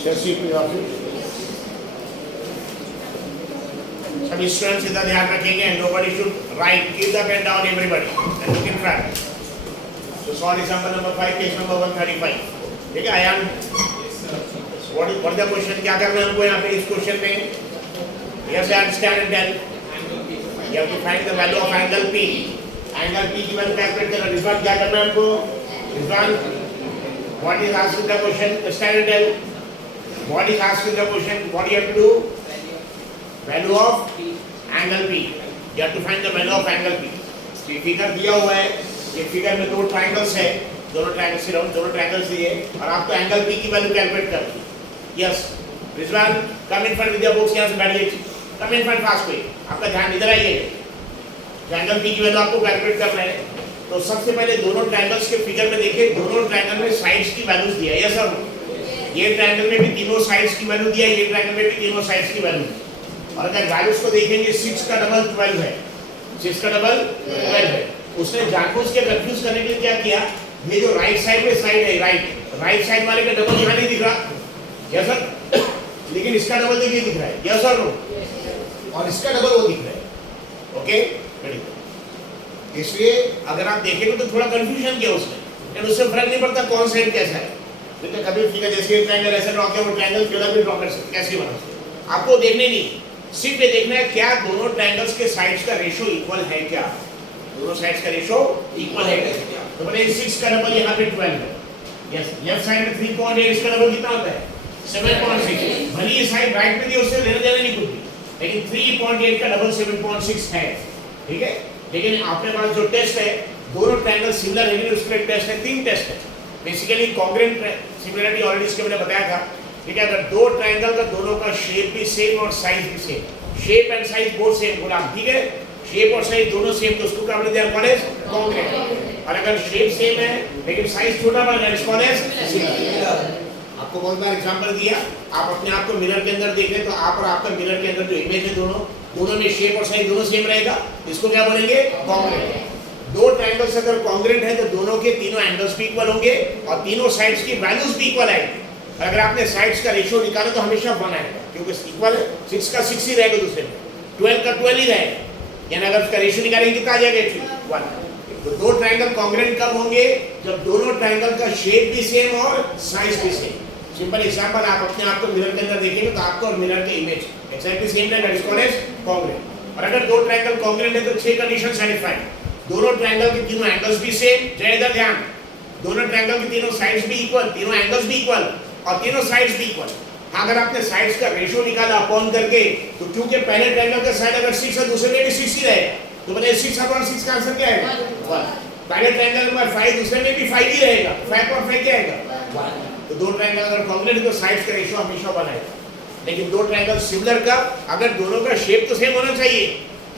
शशि सभी स्टूडेंट्स इधर ध्यान रखेंगे and nobody should write, keep the pen down everybody and look in front. So solve example number 5, page number 135. ठीक है Ayaan? What is the question? क्या करना है हमको यहाँ पे इस क्वेश्चन में? Yes, I understand and tell. You have to find the value of angle P. Angle P की वैल्यू कैलकुलेट करना है। इस बार क्या करना है हमको? इस बार what is asking the question? Understand and tell. What is asking the question? What do you have to do? Value of angle P. You have to find the value of angle P. ये figure दिया हुआ है। ये figure में दो triangles है। दोनों triangles से दोनों ट्रायंगल्स दिए और आपको एंगल P की वैल्यू कैलकुलेट करनी है। Yes Rizwan come in front with your books, यहाँ से बैठिए। कम इन फ्रंट फास्ट कोई आपका ध्यान इधर आइए। एंगल P की वैल्यू आपको कैलकुलेट करना है। तो सबसे पहले दोनों ट्रायंगल्स के फिगर में देखिए, दोनों ट्रायंगल में साइड्स की वैल्यूज दिया है। यस सर, ये ट्रायंगल में भी तीनों साइड्स की वैल्यू दिया है, ये ट्रायंगल में भी तीनों साइड्स की वैल्यू। और अगर वैल्यूज को देखेंगे 6 का डबल 12 है, 6 का डबल 12 है। उसने जानबूझ के कंफ्यूज करने के लिए क्या किया, ये जो राइट साइड में साइड है, राइट साइड वाले का डबल यहाँ नहीं दिख रहा, यस सर, लेकिन इसका डबल देखिए दिख रहा है, यस सर नो, और इसका डबल वो दिख रहा है। Okay very good. इसलिए अगर आप देखेंगे तो थोड़ा कंफ्यूजन किया उसने, लेकिन उससे फर्क नहीं पड़ता कौन साइड कैसा है। देखिए कभी फिगर जैसे ट्रायंगल ऐसे ड्रॉ किया, वो ट्रायंगल फिगर भी ड्रॉ कर सकते, कैसे बना सकते आपको देखने नहीं, सिर्फ ये देखना है क्या दोनों ट्रायंगल्स के साइड्स का रेशो इक्वल है क्या, दोनों साइड्स का रेशो इक्वल है क्या। तो बोले 6 का डबल यहाँ पे 12 है, यस लेफ्ट साइड में 3.8, इसका डबल कितना होता है 7.6। भले ये साइड राइट में दी, उससे लेना देना नहीं कुछ भी, लेकिन 3.8 का डबल 7.6 है, ठीक है। लेकिन आपके पास जो टेस्ट है, दोनों ट्रायंगल सिमिलर है, लेकिन उसके टेस्ट है 3 टेस्ट है बेसिकली। कॉन्ग्रुएंट सिमिलरिटी ऑलरेडी इसके मैंने बताया था, ठीक है। अगर दो ट्रायंगल का दोनों का शेप भी सेम और साइज भी same, shape and size both same बोला, ठीक है, शेप और साइज दोनों सेम, तो उसको क्या बोलते हैं कॉलेज कॉन्ग्रुएंट। और अगर शेप सेम है लेकिन साइज छोटा बड़ा है, कॉलेज सिमिलर। आपको बहुत बार एग्जांपल दिया, आप अपने आप को मिरर के अंदर देख रहे तो आप और आपका मिरर के अंदर जो इमेज है दोनों में शेप और साइज दोनों सेम रहेगा, इसको क्या बोलेंगे कॉन्ग्रुएंट। दो ट्रायंगल्स अगर कॉन्ग्रुएंट है तो दोनों के तीनों एंगल्स भी इक्वल होंगे और तीनों साइड्स की वैल्यूज भी इक्वल आएंगी। अगर आपने साइड्स का रेशियो निकाला तो हमेशा 1 आएगा, क्योंकि इक्वल है, 6 का 6 ही रहेगा, दूसरे में 12 का 12 ही रहेगा, यानी अगर उसका रेशियो निकालेंगे कितना आ जाएगा एक्चुअली 1। तो दो ट्रायंगल कॉन्ग्रुएंट कब होंगे, जब दोनों ट्रायंगल का शेप भी सेम और साइज भी सेम। सिंपल एग्जांपल, आप अपने आप को मिरर के अंदर देखेंगे तो आपको और मिरर के इमेज एक्जेक्टली सेम रहेगा, that is called as congruent. और अगर दो ट्रायंगल कॉन्ग्रुएंट है तो 6 कंडीशन सैटिस्फाइड, दोनों ट्रायंगल के तीनों एंगल्स भी सेम, जरा ध्यान, दोनों ट्रायंगल के तीनों साइड्स भी इक्वल, तीनों एंगल्स भी इक्वल और तीनों साइड्स भी इक्वल। अगर आपने साइड्स का रेशियो निकाला अपॉन करके, तो क्योंकि पहले ट्रायंगल का साइड अगर 6 है, दूसरे में भी 6 ही रहेगा, तो बोले 6/6 का आंसर क्या है 1। पहले ट्रायंगल नंबर 5 दूसरे में भी 5 ही रहेगा, 5/5 क्या आएगा 1। तो दो ट्रायंगल अगर कॉन्ग्रुएंट तो साइड्स का रेशियो हमेशा 1 आएगा। लेकिन दो ट्रायंगल सिमिलर का अगर दोनों का शेप तो सेम होना चाहिए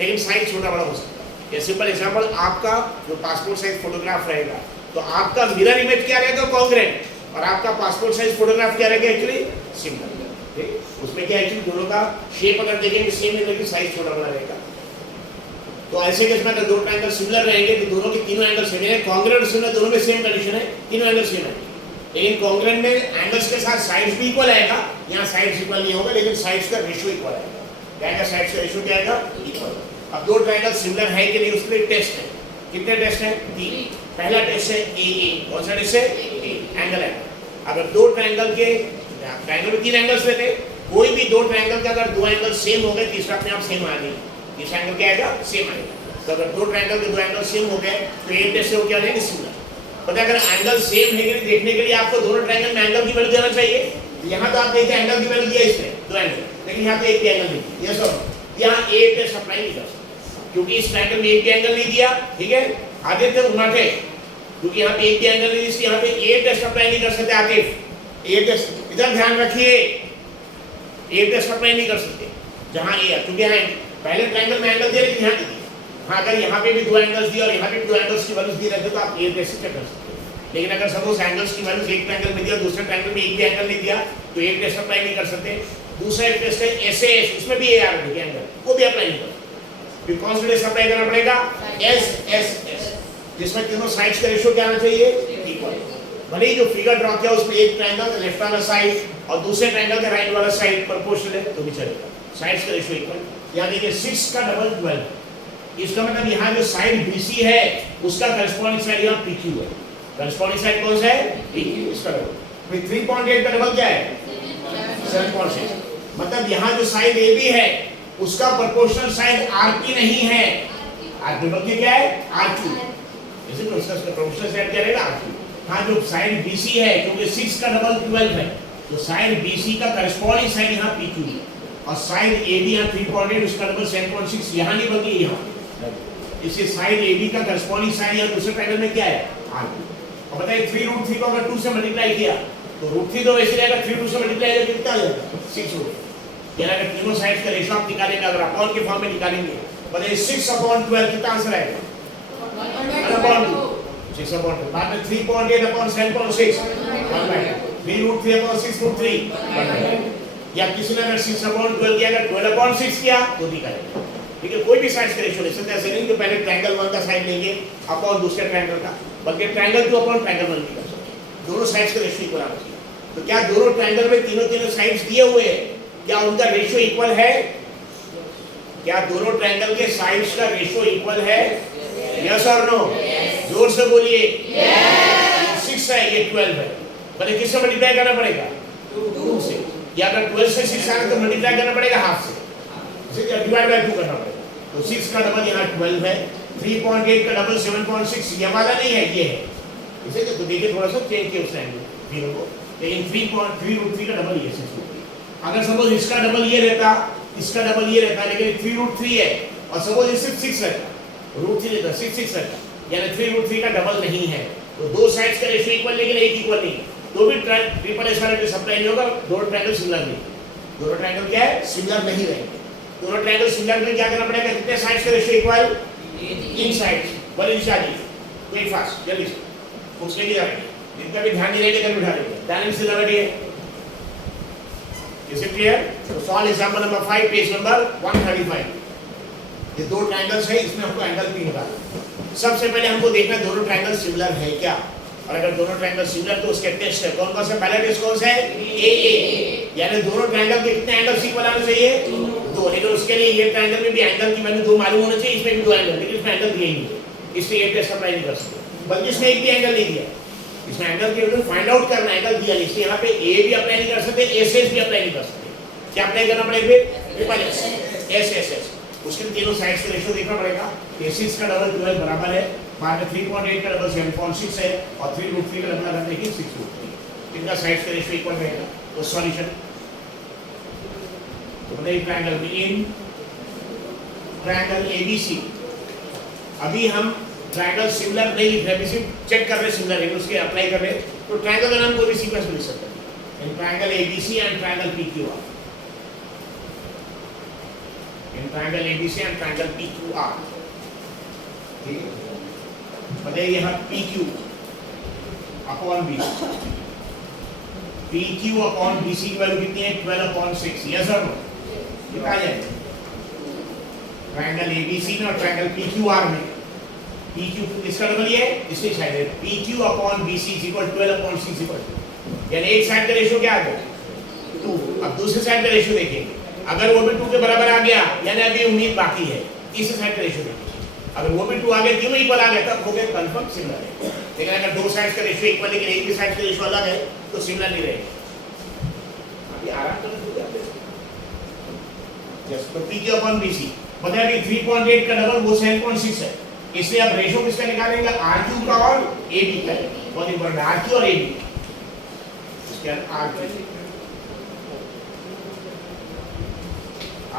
लेकिन साइज छोटा बड़ा हो सकता है। ये सिंपल एग्जांपल, आपका जो पासपोर्ट साइज फोटोग्राफ रहेगा तो आपका मिरर इमेज क्या रहेगा कॉन्ग्रुएंट, और आपका पासपोर्ट साइज फोटोग्राफ क्या रहेगा एक्चुअली सिमिलर, ठीक। उसमें क्या एक्चुअली दोनों का शेप अगर देखेंगे सेम है लेकिन साइज छोटा बड़ा रहेगा। तो ऐसे केस में अगर दो ट्रायंगल सिमिलर रहेंगे तो दोनों के तीनों एंगल सेम है, कॉन्ग्रुएंट सिमिलर दोनों में सेम कंडीशन है, तीनों एंगल सेम है। लेकिन कॉन्ग्रुएंट में एंगल्स के साथ साइड्स भी इक्वल आएगा, यहाँ साइड्स इक्वल नहीं होगा लेकिन साइड्स का रेशियो इक्वल आएगा। क्या आएगा साइड्स का रेशियो क्या आएगा इक्वल। अब दो ट्रायंगल सिमिलर है कि नहीं उसके लिए टेस्ट है, कितने टेस्ट हैं 3। पहला टेस्ट है ए, कौन सा टेस्ट है एंगल है। अगर दो ट्रायंगल के ट्रायंगल में 3 एंगल्स रहते, कोई भी दो ट्रायंगल के अगर दो एंगल सेम हो गए, तीसरा अपने आप सेम आ गई, तीसरा एंगल क्या आएगा सेम आएगा। तो अगर दो ट्रायंगल के दो एंगल सेम हो गए तो एक टेस्ट से वो क्या हो जाएंगे सिमिलर। पता अगर एंगल सेम है कि नहीं देखने के लिए आपको दोनों ट्रायंगल में एंगल की वैल्यू देना चाहिए। यहाँ तो आप देखते हैं एंगल की वैल्यू दिया इसने दो एंगल, लेकिन यहाँ पे एक भी एंगल नहीं दिया, यस और यहाँ ए टेस्ट अप्लाई नहीं कर सकते क्योंकि इस ट्रायंगल में एक भी एंगल नहीं दिया, ठीक है। आदित्य उन्नाटे क्योंकि यहाँ पे एक भी एंगल नहीं, इसलिए यहाँ पे ए टेस्ट अप्लाई नहीं कर सकते। आतिफ ए टेस्ट इधर ध्यान रखिए, ए टेस्ट अप्लाई नहीं कर सकते जहाँ ए है, क्योंकि यहाँ पहले ट्रायंगल में एंगल दिया लेकिन यहाँ नहीं दिया। हाँ अगर यहाँ पे भी दो एंगल्स दिया और यहाँ पे भी दो एंगल्स की वैल्यूज दी रहते तो आप ए टेस्ट चेक कर सकते हैं। लेकिन अगर सपोज एंगल्स की वैल्यूज एक ट्रायंगल में दिया दूसरे ट्रायंगल में एक भी एंगल नहीं दिया तो एक टेस्ट अप्लाई नहीं कर सकते। दूसरा एक टेस्ट है एसएस, उसमें भी ए आ रहा है एंगल, वो भी अप्लाई नहीं कर सकते। फिर कौन सा टेस्ट अप्लाई करना पड़ेगा एसएसएस, जिसमें तीनों साइड्स का रेशियो क्या आना चाहिए इक्वल। भले ही जो फिगर ड्रॉ किया उसमें एक ट्रायंगल का लेफ्ट वाला साइड और दूसरे ट्रायंगल का राइट वाला साइड प्रोपोर्शनल है तो भी चलेगा, साइड्स का रेशियो इक्वल। यहाँ देखिए 6 का डबल 12, इसका मतलब यहाँ जो साइड BC है उसका करस्पॉन्डिंग साइड यहाँ PQ है। करस्पॉन्डिंग साइड कौन सा है? PQ, इसका डबल। फिर 3.8 का डबल क्या है? 7.6। मतलब यहाँ जो साइड AB है उसका प्रोपोर्शनल साइड RP नहीं है, RP बल्कि क्या है? RQ। इसी को उसका प्रोपोर्शनल साइड क्या रहेगा? RQ। हाँ, जो साइड BC है क्योंकि 6 का डबल 12 है तो साइड BC का करस्पॉन्डिंग साइड यहाँ PQ है और साइड AB यहाँ 3.8 उसका डबल 7.6 यहाँ नहीं बल्कि यहाँ। इससे साइड AB का करस्पॉन्डिंग साइड यहाँ दूसरे ट्रायंगल में क्या है? RQ। और बताइए 3√3 को अगर 2 से मल्टीप्लाई किया तो √3 तो वैसे रहेगा, 3 2 से मल्टीप्लाई करेंगे कितना आ जाएगा? 6√3। यानी अगर तीनों साइड्स का रेशियो आप निकालेंगे, अगर अपॉन के फॉर्म में निकालेंगे, बताइए 6/12 कितना आंसर आएगा? 1/2। 6/2। बाद में 3.8/7.6 3√3/6√3 या किसी ने अगर 6/12 किया, अगर 12/6 किया तो निकालेंगे। ठीक है, कोई भी साइड्स का रेशियो ले सकते हैं, ऐसे नहीं कि पहले ट्रायंगल 1 का साइड लेंगे अपॉन दूसरे ट्रायंगल का, बल्कि ट्रायंगल 2 अपॉन ट्रायंगल 1 भी कर सकते हैं। दोनों साइड्स का रेशियो इक्वल आना चाहिए। तो क्या दोनों ट्रायंगल में तीनों साइड्स दिए हुए हैं, क्या उनका रेशियो इक्वल है? क्या दोनों ट्रायंगल के साइड्स का रेशियो इक्वल है? यस और नो? जोर से बोलिए। 6 है, ये 12 है, पहले किससे मल्टीप्लाई करना पड़ेगा? 2 से। या अगर 12 से 6 आए तो मल्टीप्लाई करना पड़ेगा हाफ से, डिवाइड बाय 2 करना पड़ेगा। तो 6 का डबल यहाँ 12 है, 3.8 का डबल 7.6, ये वाला नहीं है, ये है। इसे तो देखिए थोड़ा सा चेंज किया उस एंगल जीरो को, लेकिन 3.3√3 का डबल ये 6√3। अगर सपोज इसका डबल ये रहता, इसका डबल ये रहता, लेकिन 3√3 है और सपोज ये सिर्फ 6 रहता, √3 रहता, 6 रहता, यानी 3√3 का डबल नहीं है। तो दो साइड्स का रेशियो इक्वल लेकिन एक इक्वल नहीं, तो भी ट्रिपल एस वाला सप्लाई नहीं होगा। दोनों ट्रायंगल सिमिलर नहीं, दोनों ट्रायंगल क्या है? सिमिलर नहीं रहेंगे। दोनों ट्रायंगल सिमिलर में क्या करना पड़ेगा? कितने साइड्स का रेशियो इक्वल? 3 साइड्स। बोलिए निशा जी, वेरी फास्ट, जल्दी से बुक्स लेके जा रहे हैं, जिनका भी ध्यान नहीं रहेगा जब उठा लेंगे। डायनेमिक सिमिलरिटी है, इज इट क्लियर? तो solve example number 5 page number 135। ये दो ट्रायंगल्स है, इसमें हमको एंगल P निकालना। सबसे पहले हमको देखना दोनों ट्रायंगल सिमिलर है क्या, और अगर दोनों ट्रायंगल सिमिलर तो उसके टेस्ट है कौन कौन सा? पहला टेस्ट कौन सा है? AA, यानी दोनों ट्रायंगल के कितने एंगल्स इक्वल आने चाहिए? 2। लेकिन उसके लिए ये ट्रायंगल में भी एंगल की वैल्यू 2 मालूम होना चाहिए, इसमें भी 2 एंगल, लेकिन इसमें एंगल दिए ही नहीं, इसलिए ये टेस्ट अप्लाई नहीं कर सकते। बल्कि इसमें एक भी एंगल नहीं दिया, इसमें एंगल की वैल्यू फाइंड आउट करना, एंगल दिया नहीं, इसलिए यहाँ पे A भी अप्लाई नहीं कर सकते, SS भी अप्लाई नहीं कर सकते। क्या अप्लाई करना पड़ेगा? Triple S। उसके तीनों साइड्स का रेशियो देखना पड़ेगा। 6 का डबल 12 बराबर है, बाद में 3.8 का डबल 7.6 है और 3√3 का डबल अगर देखें 6√3, इनका साइड्स का रेशियो इक्वल रहेगा। तो सॉल्यूशन तो बताइए ट्रायंगल में इन ट्रायंगल ABC, अभी हम ट्रायंगल सिमिलर नहीं लिख रहे, अभी सिर्फ चेक कर रहे सिमिलर है, उसके अप्लाई कर रहे। तो ट्रायंगल का नाम कोई भी सीक्वेंस में लिख सकते हैं, इन triangle ABC and triangle PQR, in triangle ABC and triangle PQR। ठीक है, बताइए यहाँ PQ upon BC, PQ upon BC की वैल्यू कितनी है? 12/6। यस सर, कितना जाएगा? ट्रायंगल ABC में और ट्रायंगल PQR में PQ इसका डबल ये इसके साइड है, PQ upon BC is equal 12/6 equal, यानी एक साइड का रेशियो क्या आ गया? 2। अब दूसरे साइड का रेशियो देखेंगे, अगर वो भी 2 के बराबर आ गया यानी अभी उम्मीद बाकी है। तीसरे साइड का रेशियो देखिए, अगर वो भी 2 आ गया, तीनों इक्वल आ गया, तब हो गया कंफर्म सिमिलर है। लेकिन अगर दो साइड्स का रेशियो इक्वल लेकिन एक भी साइड का रेशियो अलग है तो सिमिलर नहीं रहेगा। अभी आराम करने दो जाते हैं। यस, तो PQ अपॉन BC बताइए 3.8 का डबल वो 7.6 है, इसलिए अब रेशियो किसका निकालेंगे? RQ का और AB का। बहुत इंपॉर्टेंट, RQ और AB। इसके बाद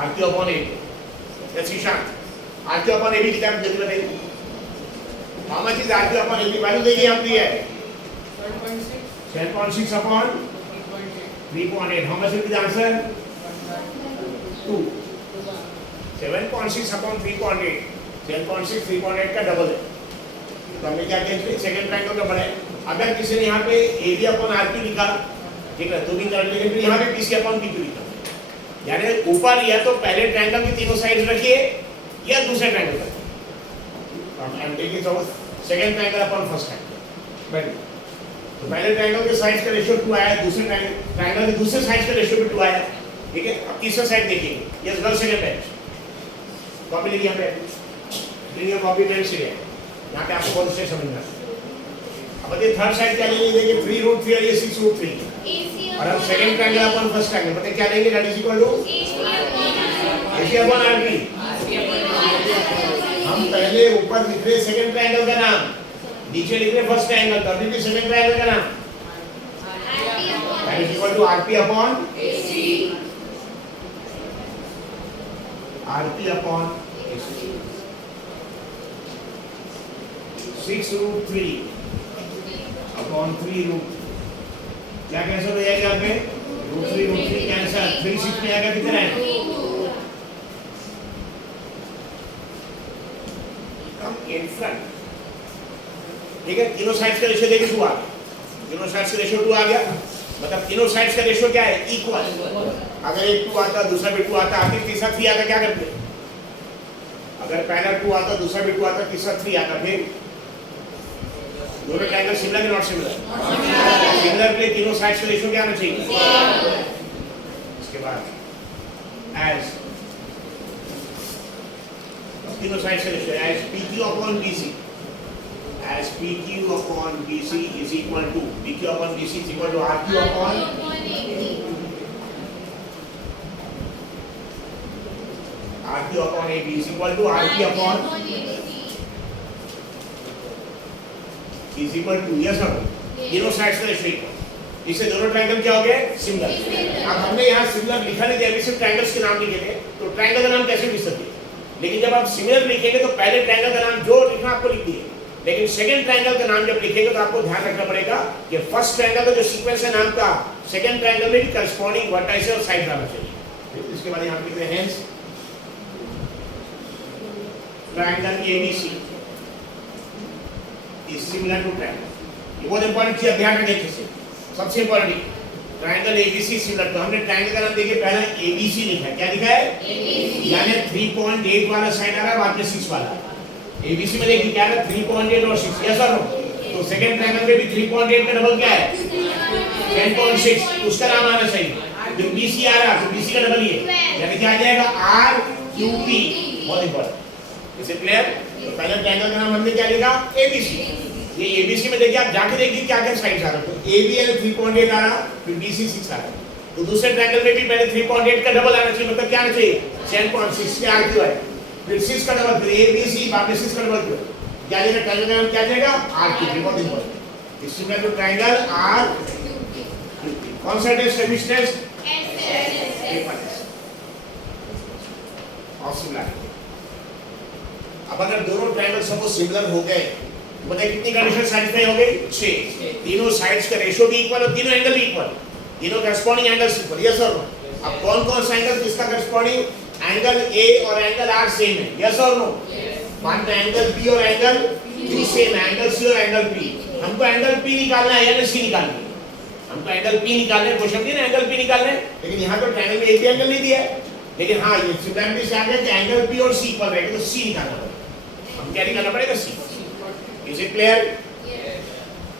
RQ upon AB। Yes Ishan, RQ upon AB कितना जल्दी बताइए? How much is RQ upon AB? Value देखिए यहाँ पे है 7.6 upon 3.8। How much is the answer? 2। 7.6 upon 3.8, 7.6 3.8 का डबल है। तो हमने क्या किया? सेकंड ट्रायंगल का बढ़े। अगर किसी ने यहाँ पे AB अपॉन RQ लिखा, ठीक है, तो भी कर, लेकिन फिर यहाँ पे PC अपॉन PQ लिखा, यानी ऊपर या तो पहले ट्रायंगल की तीनों साइड्स रखिए या दूसरे ट्रायंगल का। I am taking suppose second triangle upon first triangle. तो पहले ट्रायंगल के साइड्स का रेशियो 2 आया, दूसरे ट्रायंगल के दूसरे साइड्स का रेशियो भी 2 आया, ठीक है। अब तीसरा साइड देखिए, yes girl second page copy लीजिए, यहाँ पे लीजिए कॉपी पेन से यहाँ पे आपको बहुत से समझना है। अब बताइए थर्ड साइड क्या लेंगे, देखिए 3√3 और ये 6√3 और अब सेकंड ट्रायंगल अपन फर्स्ट ट्रायंगल बताइए क्या लेंगे, that is equal to AC upon RP। हम पहले ऊपर लिख रहे सेकंड ट्रायंगल का नाम, नीचे लिख रहे फर्स्ट ट्रायंगल, तभी भी सेकंड ट्रायंगल का नाम that is equal to RP upon AC। RP upon AC 6√3 upon 3√, क्या कैंसिल हो जाएगा यहाँ पे, √3 कैंसिल, 3 6 में आएगा कितना है, कम इन फ्रंट, ठीक है। तीनों साइड्स का रेशियो देखिए 2 आ गया, तीनों साइड्स का रेशियो 2 आ गया, मतलब तीनों साइड्स का रेशियो क्या है, इक्वल। अगर एक 2 आता दूसरा भी 2 आता, आखिर तीसरा 3 आता, क्या करते, अगर पहला 2 आता दूसरा भी 2 आता तीसरा 3 आता, फिर दोनों ट्रायंगल सिमिलर है नॉट सिमिलर, सिमिलर के तीनों साइड्स का रेशियो क्या आना चाहिए। इसके बाद एज तीनों साइड्स का ratio as PQ upon BC, as PQ upon BC is equal to PQ upon BC is equal to RQ upon RQ upon AB is equal to RP upon is equal to, yes or no, तीनों sides का ratio equal, इससे दोनों triangle क्या हो गए, similar. अब हमने यहाँ सिमिलर लिखा नहीं, जब सिर्फ ट्रायंगल्स के नाम लिखे थे तो ट्रायंगल का नाम कैसे लिख सकते, लेकिन जब आप सिमिलर लिखेंगे तो पहले ट्रायंगल का नाम जो लिखना आपको लिख दिए, लेकिन सेकंड ट्रायंगल का नाम जब लिखेंगे तो आपको ध्यान रखना पड़ेगा कि फर्स्ट ट्रायंगल का जो सीक्वेंस है नाम का, सेकंड ट्रायंगल में भी करस्पॉन्डिंग वर्टाइस और साइड आना चाहिए। इसके बाद यहाँ लिखते हैं hence triangle ABC is similar to triangle, ये बहुत इंपॉर्टेंट चीज ध्यान रखने की, सबसे इंपॉर्टेंट ट्रायंगल ABC सिमिलर, तो हमने ट्रायंगल का नाम देखिए पहला ABC लिखा है, क्या लिखा है ABC, यानी 3.8 वाला साइड आ रहा है, बाद में 6 वाला, ABC में देखिए क्या है 3.8 और 6, यस और नो, तो सेकंड ट्रायंगल में भी 3.8 का डबल क्या है 10.6, उसका नाम आना चाहिए, जो BC आ रहा है तो BC का डबल ये, यानी क्या आ जाएगा RQP, बहुत इंपॉर्टेंट, इसे क्लियर। तो पहले ट्रायंगल का नाम हमने क्या लिखा ABC, ये ABC में देखिए आप जाके देखिए क्या क्या साइड्स आ रहा है, तो AB है 3.8 आ रहा, फिर BC 6 आ रहा, तो दूसरे ट्रायंगल में भी पहले 3.8 का डबल आना चाहिए, मतलब क्या आना चाहिए 7.6 के RQ है, फिर 6 का डबल, फिर ABC बाद में 6 का डबल, क्या जाएगा ट्रायंगल का नाम क्या जाएगा RQP, बहुत इंपॉर्टेंट। इसमें जो ट्रायंगल RQP कौन सा टेस्ट है, विच टेस्ट, और सिमिलर। अब अगर दोनों ट्रायंगल सपोज सिमिलर हो गए तो बताइए कितनी कंडीशन सैटिस्फाई हो गई, 6, तीनों साइड्स का रेशियो भी इक्वल और तीनों एंगल भी इक्वल, तीनों करस्पॉन्डिंग एंगल्स इक्वल, यस और नो। अब कौन कौन सा एंगल किसका करस्पॉन्डिंग, एंगल A और एंगल R सेम है, यस और नो, मान एंगल B और एंगल Q सेम है, एंगल C और एंगल P, हमको एंगल P निकालना है या C निकालना है, हमको एंगल P निकालना है, क्वेश्चन दिया ना एंगल P निकालना है, लेकिन यहाँ तो ट्रायंगल में एक भी एंगल नहीं दिया है, लेकिन हाँ ये सिमिलरिटी से आ गया कि एंगल P और C इक्वल रहेगा, तो C निकालना पड़ेगा, हम क्या निकालना पड़ेगा C, इज इट क्लियर।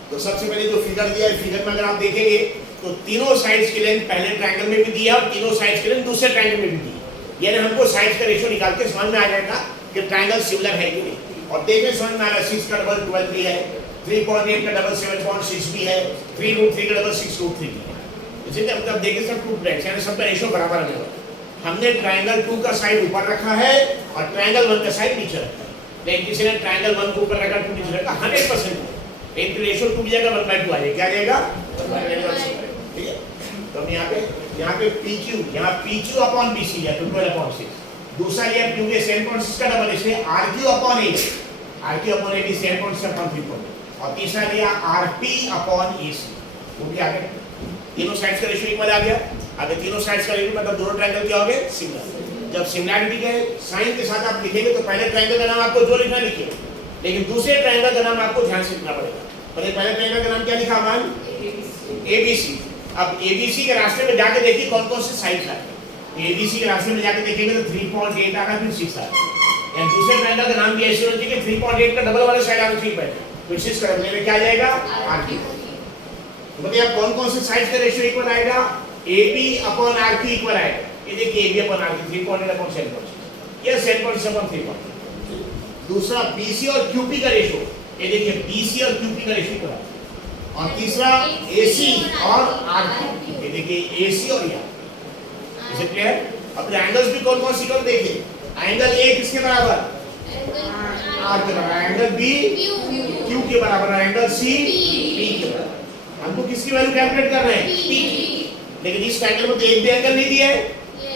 तो सबसे पहले जो फिगर दिया है, फिगर में अगर आप देखेंगे तो तीनों साइड्स के लेंथ पहले ट्रायंगल में भी दिया और तीनों साइड्स के लेंथ दूसरे ट्रायंगल में भी दी, यानी हमको साइड्स का रेशियो निकाल के समझ में आ जाएगा कि ट्रायंगल सिमिलर है कि नहीं, और देखिए समझ में आ रहा है 6 का डबल 12 भी है, 3.8 का डबल 7.6 भी है, 3√3 का डबल 6√3 भी है, इसलिए मतलब देखिए सब 2 ट्रायंगल्स यानी सबका रेशियो बराबर आने वाला। हमने ट्रायंगल 2 का साइड ऊपर रखा है और ट्रायंगल 1 का साइड नीचे रखा है, लेकिन किसी ने ट्रायंगल 1 को ऊपर रखा 2 नीचे रखा, 100% एक रेशियो टूट जाएगा 1/2 आ जाएगा, क्या आ जाएगा 1/2, ठीक है। तो हम यहाँ पे PQ, यहाँ PQ अपॉन BC लिया तो 12/6, दूसरा लिया Q के 7.6 का डबल, इसलिए RQ upon AB, RQ upon AB 7.6 upon 3.8, और तीसरा लिया RP अपॉन AC, वो भी आ गया, तीनों साइड्स का रेशियो इक्वल आ गया। अगर तीनों साइड्स का रेशियो मतलब दोनों ट्रायंगल क्या हो गए सिमिलर। जब सिमिलरिटी के साइन के साथ आप लिखेंगे तो पहले ट्रायंगल का नाम आपको जो लिखना लिखिए, लेकिन दूसरे ट्रायंगल का नाम आपको ध्यान से लिखना पड़ेगा। पहले ट्रायंगल का नाम क्या लिखा मान ABC। अब ABC के रास्ते में जाके देखिए कौन कौन से साइड्स आए, ABC के रास्ते में जाके देखेंगे तो 3.8 आ रहा है, फिर 6 आ रहा है, यानी दूसरे ट्रायंगल का नाम भी ऐसे होना चाहिए कि 3.8 का डबल वाला साइड आना चाहिए पहले, फिर 6 का डबल, क्या आ जाएगा RQ। मतलब अब कौन कौन से साइड्स का रेशियो इक्वल आएगा? AB अपॉन RQ इक्वल आएगा। ये देखिए AB अपॉन RQ 3.8 अपॉन 7.6 या 7.6 अपॉन 3.8। दूसरा BC और QP का रेशियो, ये देखिए BC और QP का रेशियो इक्वल है। और तीसरा AC और RQ, ये देखिए AC और R। इसे क्लियर? अब एंगल्स भी कौन कौन सी इक्वल देखिए। एंगल A किसके बराबर? R के बराबर। एंगल B Q के बराबर। एंगल C P के बराबर। हमको किसकी वैल्यू कैलकुलेट कर रहे हैं? P की। लेकिन इस ट्रायंगल में तो एक भी एंगल नहीं दिया है।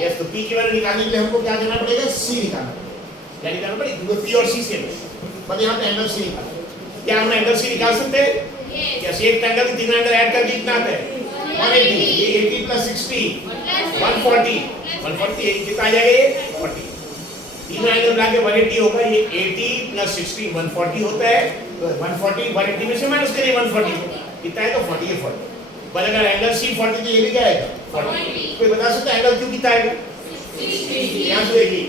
यस, तो P की वैल्यू निकालने के लिए हमको क्या करना पड़ेगा? C निकालना पड़ेगा। क्या निकालना पड़ेगा? क्योंकि P और C सेम है। मतलब यहाँ पे एंगल C निकालना। क्या हम एंगल C निकाल सकते हैं? यस, एक ट्रायंगल के तीन एंगल ऐड करके कितना आता है? 180। ये 80 प्लस 60 140। 140 कितना आ जाएगा? 40। तीनों एंगल मिला के 180 होगा। ये 80 प्लस 60 140 होता है। तो 140 180 में से माइनस करिए 140 कितना है? तो 40 है। 40 पर अगर एंगल C 40 तो ये भी क्या आएगा? 40। कोई बता सकता है एंगल Q कितना आएगा? 60। यहाँ से देखिए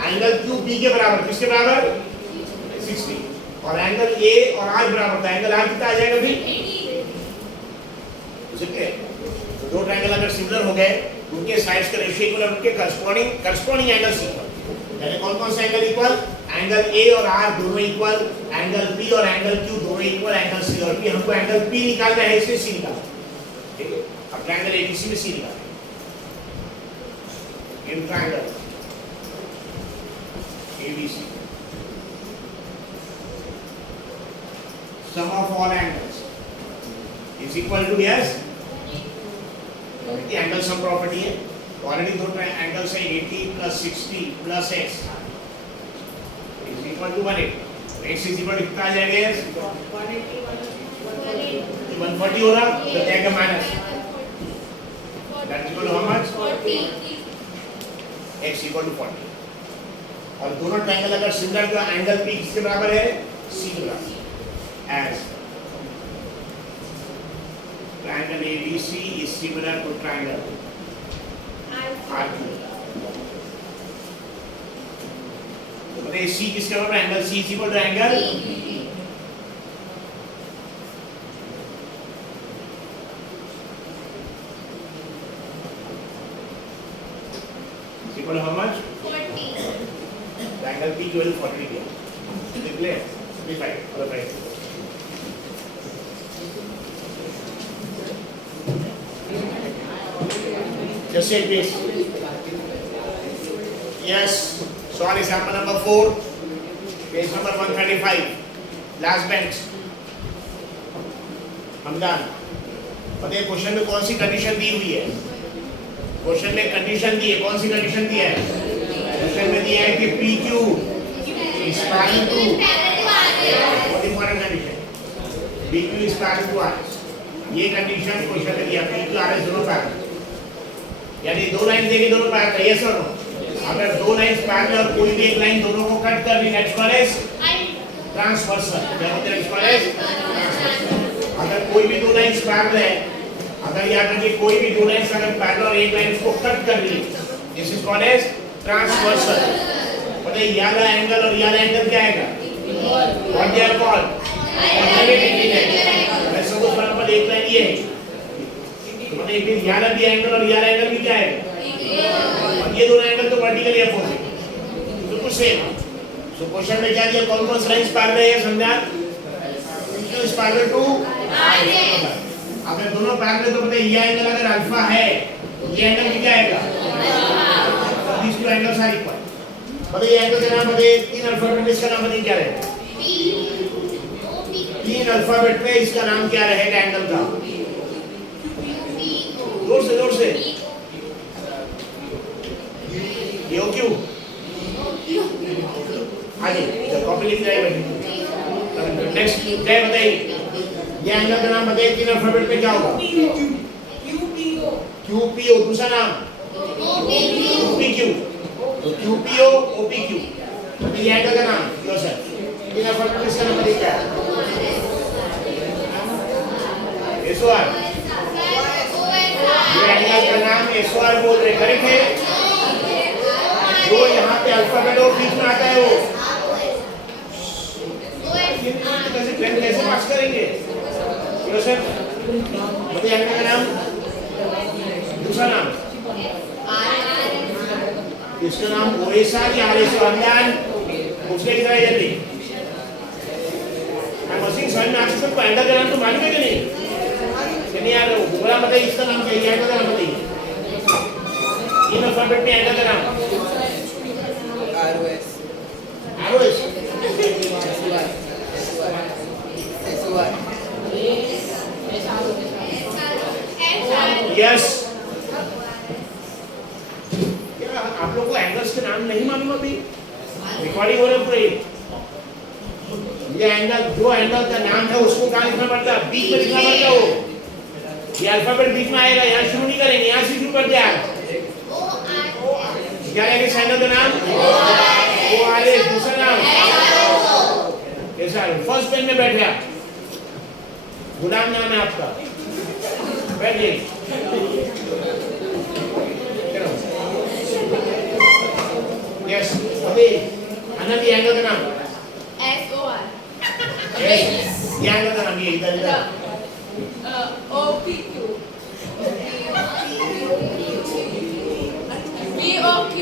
एंगल Q B के बराबर, किसके बराबर? 60। और एंगल A और R बराबर था। एंगल R कितना आ जाएगा भी? ठीक है। तो दो ट्रायंगल अगर सिमिलर हो गए, उनके साइड्स का रेशियो इक्वल और उनके करस्पॉन्डिंग एंगल इक्वल। यानी कौन कौन से एंगल इक्वल? एंगल A और R दोनों इक्वल, एंगल P और एंगल Q दोनों इक्वल, एंगल C और P। हमको एंगल P निकालना है, इसलिए C निकालना है। ठीक है। अब ट्रायंगल ABC में C निकालना है। In triangle ABC sum of all angles is equal to yes, angle sum property है। ऑलरेडी दो एंगल्स है 80 plus 60 plus x is equal to 180। x is equal to कितना आ जाएगा? 140 हो रहा तो क्या क्या minus that is equal to how much? 40। x equal to 40। और दोनों ट्रायंगल अगर सिमिलर तो एंगल p किसके बराबर है? c के बराबर। As triangle ABC is similar to triangle RQ। तो बताइए C किसके बराबर? Angle C is equal to angle is equal to how much? 40। Angle P की वैल्यू 40 दिया। क्लियर? सिंपलीफाई और right. Just say this. Yes. Solve example number 4. Page number 135. Last bench. Hamdan. बताइए question में कौन सी कंडीशन दी हुई है? क्वेश्चन में condition दी है। कौन सी कंडीशन दी है? क्वेश्चन में दिया है कि PQ is parallel to बहुत important condition. PQ is parallel to RS। ये कंडीशन क्वेश्चन में दिया। PQ RS दोनों पैरेलल, यानी दो लाइन देंगे दोनों पैरेलल। यस और नो? अगर दो लाइंस पैरेलल और कोई भी एक लाइन दोनों को कट कर दी, दैट्स कॉल्ड एज ट्रांसवर्सल। क्या होता है? That's called as transversal. अगर कोई भी दो लाइंस पैरेलल है, अगर याद रखिए कोई भी दो लाइंस अगर पैरेलल और एक लाइन को कट कर दी, this is called as transversal. बताइए ये वाला एंगल और ये वाला एंगल क्या आएगा? What they are called? Alternate angle. मैं सपोज फॉर एग्जांपल एक लाइन ये है, मतलब एक दिन यार भी एंगल और यार एंगल भी क्या है? और ये दोनों एंगल तो वर्टिकली अपोजिट, तो कुछ सेम। सो क्वेश्चन में क्या दिया? कौन कौन से लाइंस पैरेलल है समझा? PQ is parallel to RS। अगर दोनों पैरेलल तो बताइए ये एंगल अगर अल्फा है तो ये एंगल भी क्या आएगा? These two angles are equal. बताइए एंगल का नाम बताइए। तीन अल्फाबेट में इसका नाम बताइए क्या रहेगा? तीन अल्फाबेट में इसका नाम क्या रहेगा एंगल का? जोर से क्यों आगे जब कॉपी लिख जाए। नेक्स्ट क्या बताइए? ये एंगल का नाम बताइए। तीन अल्फाबेट में क्या होगा? QPO। दूसरा नाम OPQ। तो QPO OPQ। तो ये एंगल का नाम यो सर तीन अल्फाबेट में इसका नाम बताइए क्या है? SOR। ये एंगल का नाम SOR बोल रहे, करेक्ट है? जो यहाँ पे अल्फाबेट और बीच में आता है वो कैसे पास करेंगे? बताइए एंगल का नाम, दूसरा नाम इसका नाम ओएसा या आरएसओ अंदान पूछने की तरह जल्दी मैं मशीन समझ में आ सकता एंगल का नाम तो मालूम है कि नहीं यार बोला बताइए इसका नाम क्या है एंगल का नाम बताइए इन अल्फाबेट में एंगल का नाम आरओएस यस आप लोग को एंगल्स के नाम नहीं मालूम अभी रिकॉर्डिंग हो रहा है पूरे ये एंगल जो एंगल का नाम है उसको कहाँ लिखना पड़ता है बीच में लिखना पड़ता है वो ये अल्फाबेट बीच में आएगा यहाँ शुरू नहीं करेंगे यहाँ से शुरू करते हैं क्या है इस एंगल का नाम ओ आर एस दूसरा नाम कैसा फर्स्ट पेन में बैठे आप गुलाम नाम है आपका बैठिए यस अभी अनंत एंगल का नाम SOR ये एंगल का नाम ये इधर इधर OPQ POQ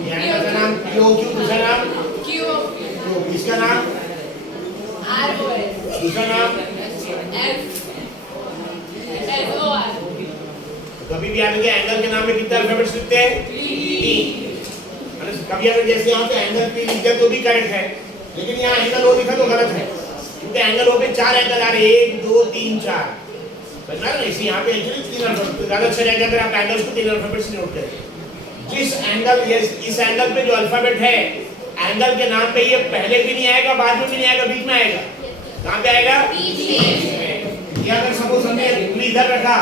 ये एंगल का नाम POQ दूसरा नाम QOQ इसका नाम ROS दूसरा नाम SOR कभी भी आगे एंगल के नाम में कितने अल्फाबेट्स लिखते हैं तीन कभी अगर जैसे यहाँ पे एंगल पे लिखते तो भी करेक्ट है लेकिन यहाँ एंगल ओ लिखा तो गलत है क्योंकि एंगल ओ पे चार एंगल आ रहे हैं 1 2 3 4 समझ रहे इसी यहाँ पे एक्चुअली तीन अल्फाबेट ज्यादा अच्छा रहेगा अगर आप एंगल्स को तीन अल्फाबेट से नोट करें जिस एंगल इस एंगल पे जो अल्फाबेट है एंगल के नाम पे ये पहले भी नहीं आएगा बाद में भी नहीं आएगा बीच में आएगा कहाँ पे आएगा बीच में ये अगर सपोज हमने उंगली इधर रखा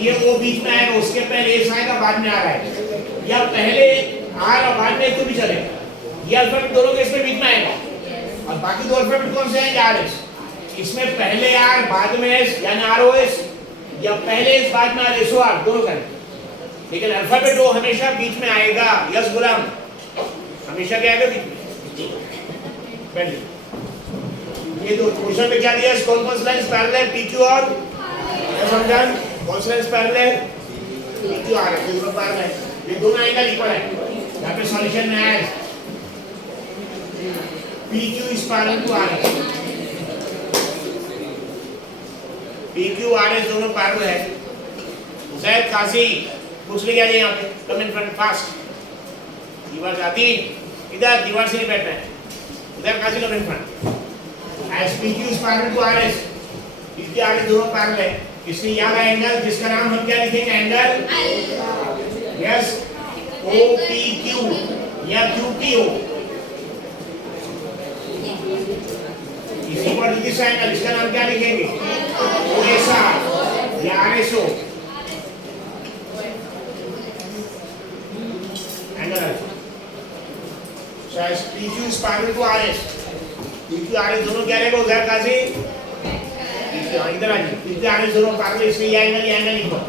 ये वो बीच में आएगा उसके पहले एस आएगा बाद में आ रहा है या पहले आर और बाद में तो भी चलेगा ये अल्फाबेट दोनों के इसमें बीच में आएगा और बाकी दो अल्फाबेट कौन से आएंगे आर एस इसमें पहले आर बाद में एस यानी आर ओ एस या पहले एस बाद में आर एस ओ आर दोनों करेंगे लेकिन अल्फाबेट वो हमेशा बीच में आएगा यस गुलाम हमेशा क्या आएगा बीच में पहले ये दो क्वेश्चन में क्या दिया कौन कौन सी लाइंस पैरेलल पीक्यू और समझान कौन सी lines parallel PQ R S दोनों पैरेलल ये दोनों एंगल इक्वल है यहाँ पे सॉल्यूशन में है PQ is parallel to RS PQ RS दोनों पैरेलल है जैद काजी पूछ ले क्या यहाँ पे कम इन फ्रंट फास्ट दीवार जाती इधर दीवार से नहीं बैठना है इधर Kazi come in front as PQ is parallel to RS PQ RS दोनों पैरेलल है इसलिए यहाँ का एंगल जिसका नाम हम क्या लिखेंगे एंगल यस OPQ या QPO इसी पर दिस एंगल इसका नाम क्या लिखेंगे OSA या RSO angle so as PQ is parallel to RS PQ RS दोनों क्या रहेगा उधर का से इधर आ जाइए PQ RS दोनों पैरेलल इसलिए ये एंगल इक्वल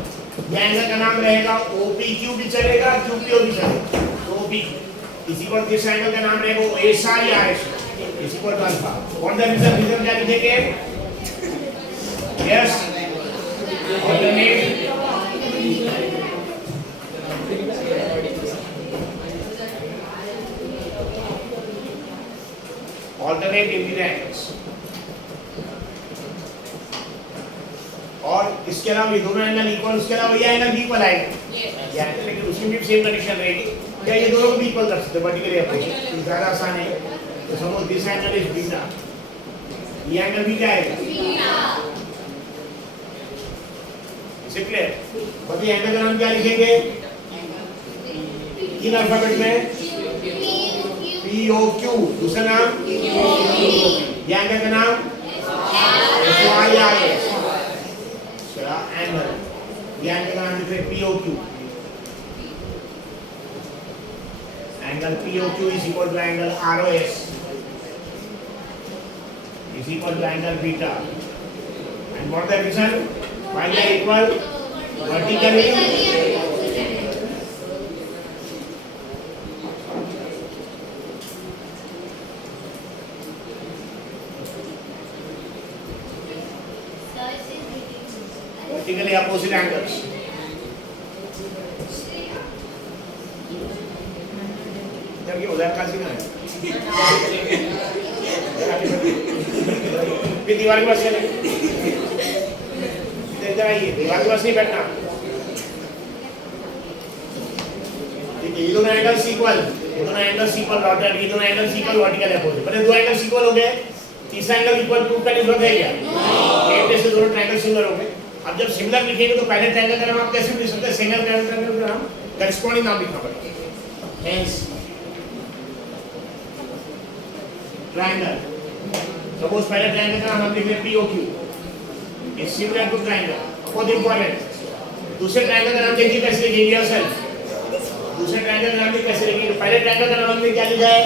ये एंगल का नाम रहेगा OPQ भी चलेगा QPO भी चलेगा तो OPQ इसी पर दिस एंगल का नाम रहेगा OSA या RSO इसी पर अल्फा व्हाट द रीजन क्या लिखेंगे यस ऑल्टरनेट एंगल्स और इसके अलावा ये दोनों एंगल इक्वल उसके अलावा ये एंगल भी इक्वल आएगा लेकिन उसमें भी सेम कंडीशन रहेगी क्या ये दोनों को भी इक्वल कर सकते हैं वर्टिकली अप्रोच ज्यादा आसान है तो suppose this angle is beta ये एंगल भी क्या आएगा इसे क्लियर बताइए एंगल का नाम क्या लिखेंगे तीन अल्फाबेट में POQ दूसरा नाम ये एंगल का नाम SYRS एंगल ये एंगल का नाम लिखे POQ angle POQ is equal to angle ROS is equal to angle beta and what the reason why they are equal vertically opposite angles. इधर की उधर का सीना है फिर दीवार के पास चले इधर आइए दीवार के पास नहीं बैठना ये दोनों एंगल्स इक्वल डॉटेड ये दोनों एंगल्स इक्वल वर्टिकल अपोजिट मतलब दो एंगल्स इक्वल हो गए तीसरा एंगल इक्वल प्रूव करने की जरूरत है क्या एक से दोनों ट्रायंगल सिमिलर हो गए अब जब सिमिलर लिखेंगे तो पहले ट्रायंगल का नाम आप कैसे लिख सकते हैं सिंगल ट्रायंगल का नाम करेस्पॉन्डिंग नाम लिखना पड़ेगा हेंस ट्रायंगल सपोज पहले ट्रायंगल का नाम हम लिख रहे हैं POQ is similar to triangle बहुत इंपॉर्टेंट दूसरे ट्रायंगल का नाम देखिए कैसे लिखेंगे योरसेल्फ दूसरे ट्रायंगल का नाम भी कैसे लिखेंगे पहले ट्रायंगल का नाम हमने क्या लिखा है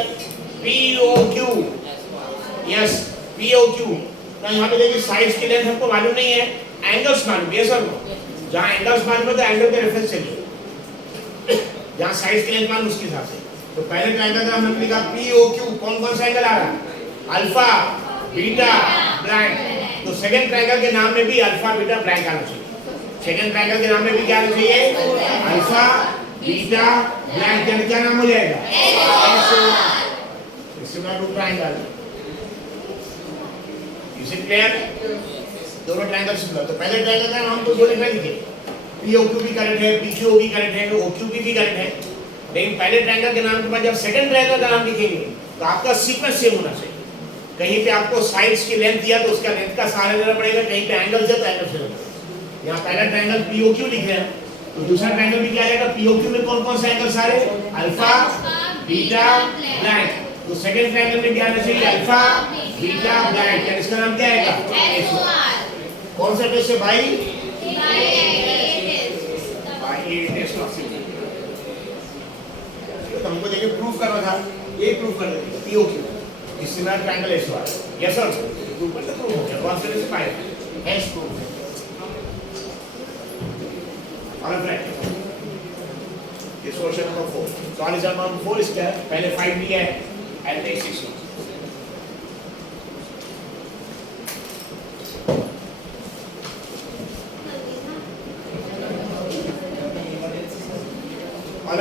POQ यस POQ तो यहाँ पे देखिए साइड्स की लेंथ हमको मालूम नहीं है एंगल्स मालूम है सर जहाँ एंगल्स मालूम है तो एंगल के रेफरेंस चलिए जहाँ साइड्स की लेंथ मालूम उसके हिसाब से तो पहले ट्रायंगल का नाम हमने लिखा POQ कौन कौन सा एंगल आ रहा है अल्फा बीटा ब्लैंक तो सेकंड ट्रायंगल के नाम में भी अल्फा बीटा ब्लैंक आना चाहिए सेकंड ट्रायंगल के नाम में भी क्या आना चाहिए अल्फा बीटा ब्लैंक यानी क्या नाम हो जाएगा similar to triangle is it clear दोनों ट्रायंगल सिमिलर तो पहले ट्रायंगल का नाम तो दो लिखे POQ भी करेक्ट है PQ भी करेक्ट है OQ भी करेक्ट है लेकिन पहले ट्रायंगल के नाम के बाद जब सेकंड ट्रायंगल का नाम लिखेंगे तो आपका सीक्वेंस सेम होना चाहिए कहीं पे आपको साइड्स की लेंथ दिया तो उसका लेंथ का सहारा लेना पड़ेगा कहीं पे एंगल दिया तो एंगल से लेना यहाँ पहला ट्रायंगल POQ लिख रहे हैं तो दूसरा ट्रायंगल भी क्या आएगा POQ में कौन कौन से एंगल सारे अल्फा बीटा ब्लैंक तो सेकंड ट्रायंगल में क्या आना चाहिए अल्फा बीटा ब्लैंक यानी इसका नाम क्या आएगा कौन सा टेस्ट है भाई टेस्ट ऑफ तो हमको देखिए प्रूफ करना था ये प्रूफ कर देंगे POQ इस similar triangle SOR yes sir proof कर तो प्रूफ हो गया कौन से से पाएगा hash proof alright this question number 4 solve number 4 इसका पहले 5 दिया है and take 6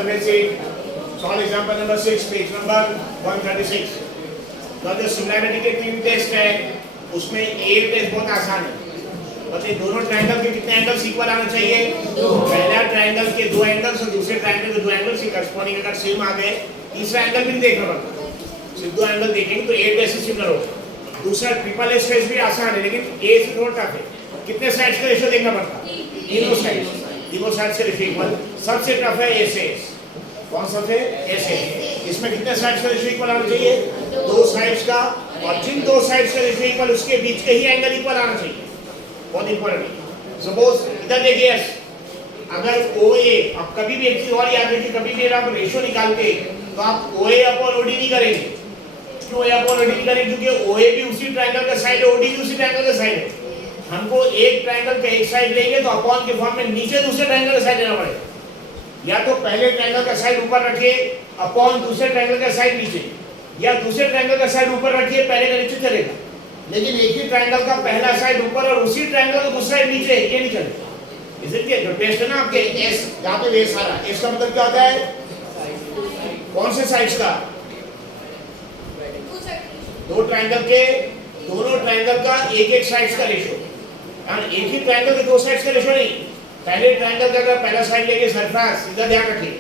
Let's see. Solve example number 6, page number 136. तो जो सिमिलैरिटी के तीन टेस्ट है उसमें एक टेस्ट बहुत आसान है बताइए दोनों ट्रायंगल के कितने एंगल्स इक्वल आना चाहिए पहला ट्रायंगल के दो एंगल्स और दूसरे ट्रायंगल के दो एंगल्स से करस्पॉन्डिंग अगर सेम आ गए तीसरा एंगल भी देखना पड़ता सिर्फ दो एंगल देखेंगे तो ए टेस्ट सिमिलर होगा दूसरा ट्रिपल एस टेस्ट भी आसान है लेकिन ए से थोड़ा टफ है कितने साइड्स का रेशियो देखना पड़ता तीनों साइड से रेशियो इक्वल सबसे टफ है ए से एस कौन सा थे ऐसे इसमें कितने साइड्स का रेशियो इक्वल आना चाहिए दो साइड्स का और जिन दो साइड्स का रेशियो इक्वल उसके बीच के ही एंगल इक्वल आना चाहिए बहुत इंपॉर्टेंट सपोज इधर देखिए अगर OA आप कभी भी एक चीज और याद रखिए कभी भी आप रेशियो निकालते तो आप OA अपॉन OD नहीं करेंगे क्यों OA अपॉन OD नहीं करेंगे क्योंकि OA भी उसी ट्रायंगल का साइड है OD भी उसी ट्रायंगल का साइड है हमको एक ट्रायंगल का एक साइड लेंगे तो अपॉन के फॉर्म में नीचे दूसरे ट्रायंगल का साइड लेना पड़ेगा या तो पहले ट्रायंगल का साइड ऊपर रखिए अपॉन दूसरे ट्रायंगल का साइड नीचे या दूसरे ट्रायंगल का साइड ऊपर रखिए पहले का नीचे चलेगा लेकिन एक ही ट्रायंगल का पहला साइड ऊपर और उसी ट्रायंगल का दूसरा साइड नीचे ये नहीं चलेगा इज इट क्लियर जो टेस्ट है ना आपके एस यहां पे ये सारा इसका मतलब क्या होता है कौन से साइड्स का दो ट्रायंगल के दोनों ट्रायंगल का एक एक साइड्स का रेशियो यानी एक ही ट्रायंगल के दो साइड्स का रेशियो नहीं पहले ट्रायंगल का अगर पहला साइड लेके सरफेस सीधा ध्यान रखिए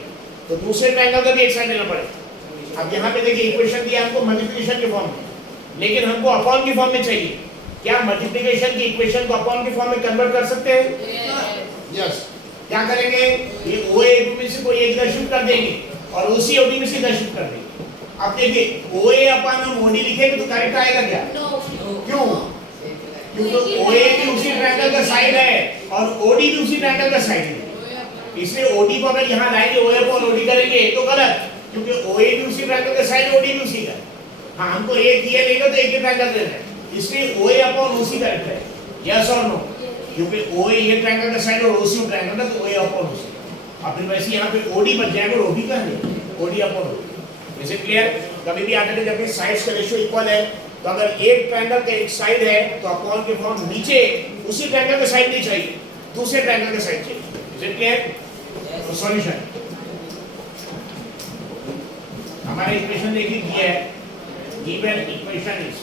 तो दूसरे ट्रायंगल का भी एक साइड लेना पड़ेगा अब यहाँ पे देखिए इक्वेशन दिया हमको मल्टीप्लिकेशन के फॉर्म में लेकिन हमको अपॉन की फॉर्म में चाहिए क्या मल्टीप्लिकेशन की इक्वेशन को अपॉन के फॉर्म में कन्वर्ट कर सकते हैं यस क्या करेंगे ये OA में से कोई एक इधर शिफ्ट कर देंगे और उसी OD में से इधर शिफ्ट कर देंगे अब देखिए OA अपॉन हम OD लिखेंगे तो करेक्ट आएगा क्या क्यों क्योंकि OA भी उसी ट्रायंगल का साइड है और OD भी उसी ट्रायंगल का साइड है इसलिए OD को अगर यहाँ लाएंगे OA अपॉन OD करेंगे तो गलत क्योंकि OA भी उसी ट्रायंगल का साइड OD भी उसी का हाँ हमको एक ये लेगा तो एक ही ट्रायंगल लेना है इसलिए OA अपॉन OC करेक्ट है यस और नो क्योंकि OA ये ट्रायंगल का साइड और OC ट्रायंगल का तो OA अपॉन OC अब फिर वैसे यहाँ पे OD बच जाएगा और OB का नहीं OD upon OD is it clear कभी भी आते थे जब साइड्स का रेशियो इक्वल है तो अगर एक ट्रायंगल का एक साइड है तो अपॉन के फॉर्म नीचे उसी ट्रायंगल का साइड नहीं चाहिए दूसरे ट्रायंगल का साइड चाहिए। Is it clear? तो सॉल्यूशन हमारा इक्वेशन देखिए दिया है, गिवन इक्वेशन इज,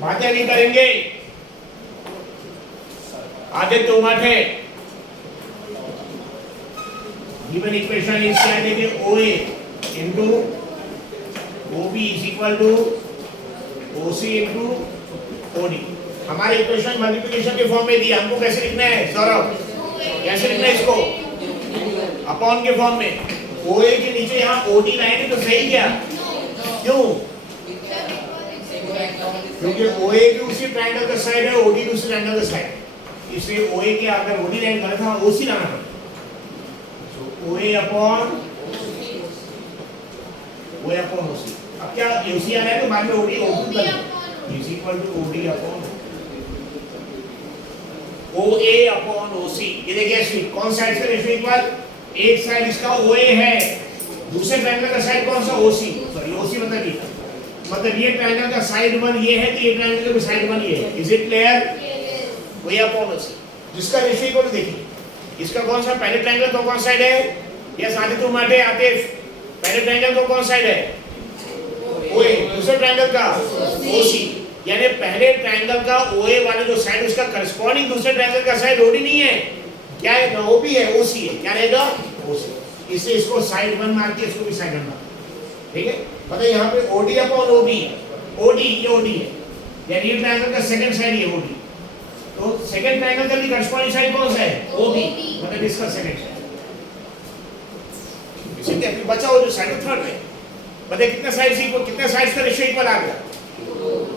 बातें नहीं करेंगे आदित्य उमटे। गिवन इक्वेशन इज क्या देखिए, OA into OB is equal to OC into OD। हमारे इक्वेशन मल्टीप्लिकेशन के फॉर्म में दिया, हमको कैसे लिखना है सौरभ, कैसे लिखना है इसको, अपॉन के फॉर्म में। OA के नीचे यहाँ OD लाएंगे तो सही क्या, क्यों? क्योंकि OA भी उसी ट्रायंगल का साइड है, OD भी उसी ट्रायंगल का साइड है, इसलिए OA के अगर OD लाइन गलत था OC लाना पड़ेगा। सो OA अपॉन OC। अब क्या OC आ रहा है तो बाद में OD is equal to OD upon OA upon OC। ये देखिए इसकी कौन साइड का रेशियो इक्वल, एक साइड इसका OA है, दूसरे ट्रायंगल का साइड कौन सा OC, सॉरी OC मतलब ये ट्रायंगल का साइड 1 ये है तो ये ट्रायंगल का भी साइड 1 ये है। Is it clear? OA upon OC जिसका रेशियो इक्वल देखिए, इसका कौन सा पहले ट्रायंगल का कौन साइड है, यस आदित्य उमटे आतिफ, पहले ट्रायंगल का कौन साइड है OA, दूसरे ट्रायंगल का OC, यानी पहले ट्रायंगल का OA वाला जो साइड उसका करस्पॉन्डिंग दूसरे ट्रायंगल का साइड OD नहीं है, क्या है ना OB है, OC है, क्या रहेगा OC। इससे इसको साइड 1 मार के इसको भी साइड 1 मार, ठीक है। मतलब यहाँ पे OD अपॉन OB, OD ये OD है, यानी ये ट्रायंगल का सेकंड साइड ये OD, तो सेकंड ट्रायंगल का भी करस्पॉन्डिंग साइड कौन सा है OB, मतलब इसका सेकंड साइड। इसीलिए अभी बचा हो जो साइड थर्ड है, बताइए कितना साइड्स इक्वल, कितना साइड्स का रेशियो इक्वल आ गया,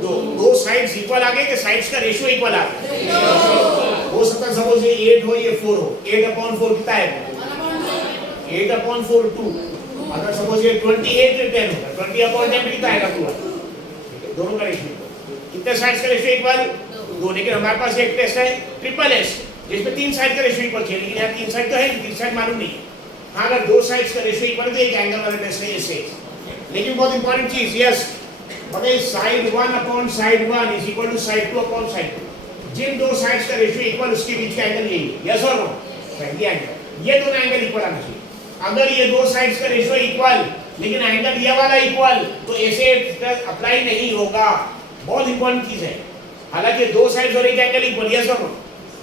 दो साइड्स इक्वल आ गए कि साइड्स का रेशियो इक्वल आ गया। हो सकता है सपोज ये 8 हो ये 4 हो, 8 अपॉन 4 कितना है 8 अपॉन 4 2, अगर सपोज ये 28 से 10 होगा 20 अपॉन 10 कितना आएगा 2, दोनों का रेशियो कितने साइड्स का रेशियो इक्वल 2। लेकिन हमारे पास एक टेस्ट है ट्रिपल एस जिसमें 3 साइड का रेशियो इक्वल चाहिए, लेकिन यहाँ 3 साइड तो है, 3 साइड मालूम नहीं है। हाँ अगर 2 साइड्स का रेशियो इक्वल तो एक एंगल वाला टेस्ट है इससे। लेकिन बहुत इंपॉर्टेंट चीज, यस बताइए side 1 upon side 1 is equal to side 2 upon side 2। जिन दो साइड्स का रेशियो इक्वल उसके बीच का एंगल यही है, यस और नो, ये एंगल, ये दोनों एंगल इक्वल आना चाहिए। अगर ये दो साइड्स का रेशियो इक्वल लेकिन एंगल ये वाला इक्वल तो ऐसे अप्लाई नहीं होगा, बहुत इंपॉर्टेंट चीज है। हालांकि दो साइड्स और एक एंगल इक्वल, यस और नो,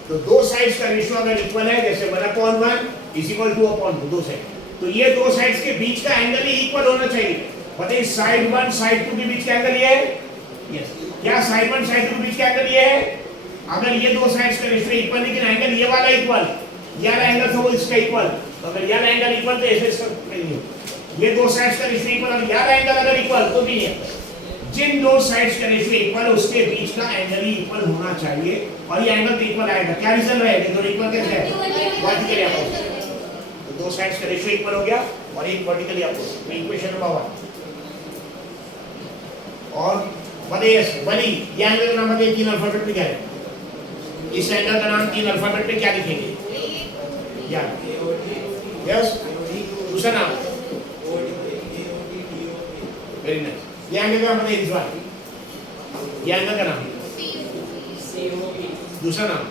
तो दो साइड्स का रेशियो अगर इक्वल है जैसे 1/1 इज इक्वल टू 2/2 दो साइड, तो ये दो साइड्स के बीच का एंगल ही इक्वल होना चाहिए। बताइए साइड 1 साइड 2 के बीच का एंगल ये है, यस, क्या साइड 1 साइड 2 के बीच का एंगल ये है। अगर ये दो साइड्स का रेशियो इक्वल लेकिन एंगल ये वाला इक्वल, ये वाला एंगल तो इसका इक्वल, तो अगर ये वाला एंगल इक्वल तो ऐसे नहीं है। ये दो साइड्स का रेशियो इक्वल और ये वाला एंगल अगर इक्वल तो भी है। जिन दो साइड्स का रेशियो इक्वल उसके बीच का एंगल ही इक्वल होना चाहिए और ये एंगल तो इक्वल आएगा। क्या रीजन रहेगा दोनों इक्वल कैसे है, वर्टिकली अपोजिट, तो दो साइड्स का रेशियो इक्वल हो गया और एक वर्टिकली अपोजिट, इक्वेशन नंबर 1। और बड़ी ये एंगल का नाम बताइए 3 अल्फाबेट में क्या है, इस एंगल का नाम 3 अल्फाबेट में क्या लिखेंगे, या यस दूसरा नाम, वेरी नाइस। ये एंगल का नाम बताइए इस बार, ये एंगल का नाम, दूसरा नाम,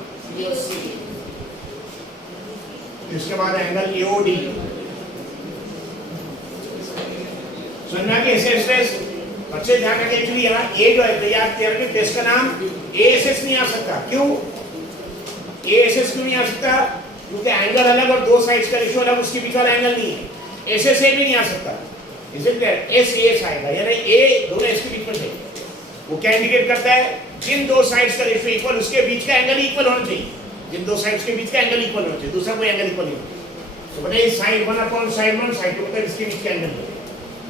इसके बाद एंगल AOD। समझ में आ गया ऐसे स्ट्रेस बच्चे ध्यान रखें। एक्चुअली यहाँ ए जो है तैयार करके टेस्ट का नाम ASS नहीं आ सकता, क्यों ASS क्यों नहीं आ सकता, क्योंकि एंगल अलग और दो साइड्स का रेशियो अलग, उसके बीच वाला एंगल नहीं है। SSA भी नहीं आ सकता, इसीलिए SAS आएगा, यानी A दोनों इसके बीच में है। वो क्या इंडिकेट करता है, जिन दो साइड्स का रेशियो इक्वल उसके बीच का एंगल इक्वल होना चाहिए, जिन दो साइड्स के बीच का एंगल इक्वल होना चाहिए, दूसरा कोई एंगल इक्वल नहीं। तो बताइए साइड 1 अपॉन साइड 1 साइड 2 का इसके बीच का एंगल है,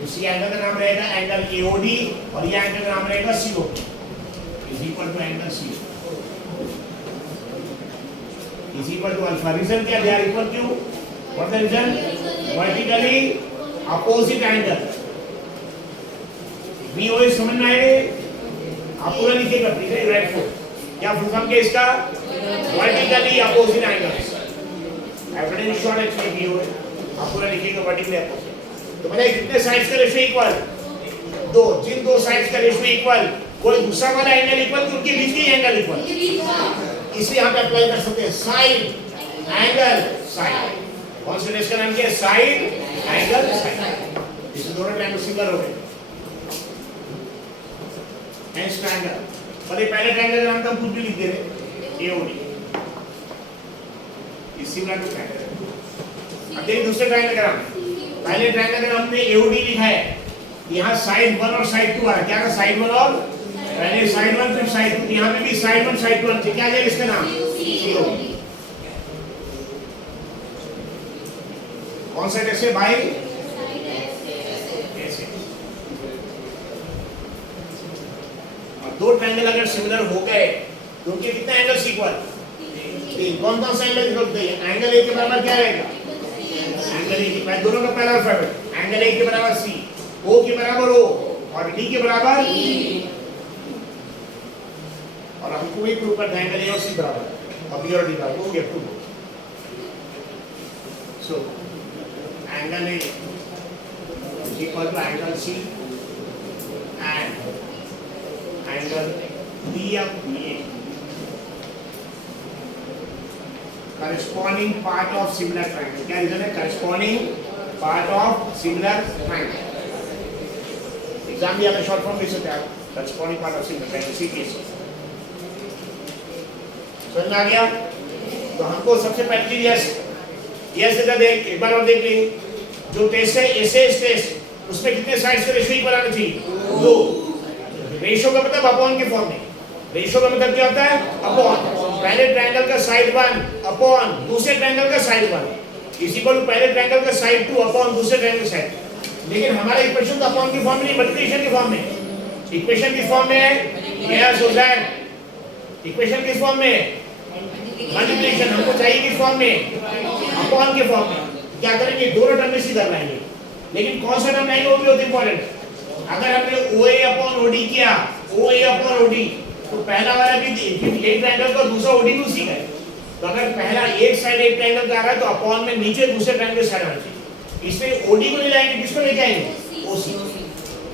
इसी एंगल का नाम रहेगा एंगल AOD और ये एंगल का नाम रहेगा COD is equal to angle CO is equal to alpha. Reason क्या, दे आर इक्वल क्यों, what the reason, vertically opposite angle. BOS समझ में आए, आप पूरा लिखिएगा प्लीज, राइट फुट क्या फुल फॉर्म क्या इसका, vertically opposite angles. Everything is short actually BOS, आप पूरा लिखिएगा वर्टिकली अपोजिट। तो बताइए कितने साइड्स का रेशियो इक्वल, दो, जिन दो साइड्स का रेशियो इक्वल कोई दूसरा वाला एंगल इक्वल तो उनके बीच के एंगल इक्वल, इसलिए यहाँ पे अप्लाई कर सकते हैं साइड एंगल साइड। कौन से रेस का नाम क्या है? Side angle side. इससे दोनों ट्रायंगल सिमिलर हो गए। हेंस ट्रायंगल, और ये पहले ट्रायंगल का नाम तो हम कुछ भी लिख दे रहे एओडी, इस सिमिलर टू ट्रायंगल। अब देखिए दूसरे ट्रायंगल का नाम, पहले ट्रायंगल का हमने एओडी लिखा है, यहाँ साइड 1 और साइड 2 आ रहा है। क्या का साइड 1 और पहले साइड 1 फिर साइड 2, यहाँ पे भी साइड 1 साइड 2 क्या जाएगा इसका नाम? सीओडी। कौन सा कैसे भाई? ऐसे। और दो ट्रायंगल अगर सिमिलर हो गए तो उनके कितने एंगल्स इक्वल? 3। कौन कौन सा एंगल इक्वल होते हैं? एंगल ए के बराबर क्या रहेगा? एंगल ए के दोनों का पहला अल्फाबेट, एंगल ए के बराबर सी, ओ के बराबर ओ और डी के बराबर ई। और हमको भी प्रूव करना है एंगल ए और सी बराबर और बी और डी बराबर, हो गया prove. So angle A is equal to angle C and angle B of A corresponding part of similar triangle। क्या रीजन है? corresponding part of similar triangle। Exam दिया शॉर्ट फॉर्म लिख सकते हैं आप, corresponding part of similar triangle, CPS। समझ में आ गया? तो हमको सबसे पहले चीज यस का देख, एक बार और देख ली। जो टेस्ट है एसएस टेस्ट, उसमें कितने साइड्स के रेशियो इक्वल आने चाहिए? 2। रेशियो का मतलब अपॉन के फॉर्म में। रेशियो का मतलब क्या होता है? अपॉन। पहले ट्रायंगल का साइड 1 अपॉन दूसरे ट्रायंगल का साइड 1 इज इक्वल टू पहले ट्रायंगल का साइड 2 अपॉन दूसरे ट्रायंगल का साइड। लेकिन हमारा इक्वेशन तो अपॉन की फॉर्म में नहीं, मल्टीप्लिकेशन की फॉर्म में। इक्वेशन किस फॉर्म में है? यस हो जाए। इक्वेशन किस फॉर्म में? मल्टीप्लिकेशन। हमको चाहिए किस फॉर्म में? अपॉन के फॉर्म में। क्या करेंगे? दोनों टर्म में सीधा लाएंगे, लेकिन कौन सा टर्म लाएंगे वो भी बहुत इंपॉर्टेंट। अगर हमने OA अपॉन OD किया, OA अपॉन OD, तो पहला वाला भी एक ट्रायंगल का दूसरा OD भी उसी का है। तो अगर पहला एक साइड एक ट्रायंगल का आ रहा है तो अपॉन में नीचे दूसरे ट्रायंगल साइड आना चाहिए। इसमें OD को नहीं लाएंगे, किसको लेके आएंगे? OC।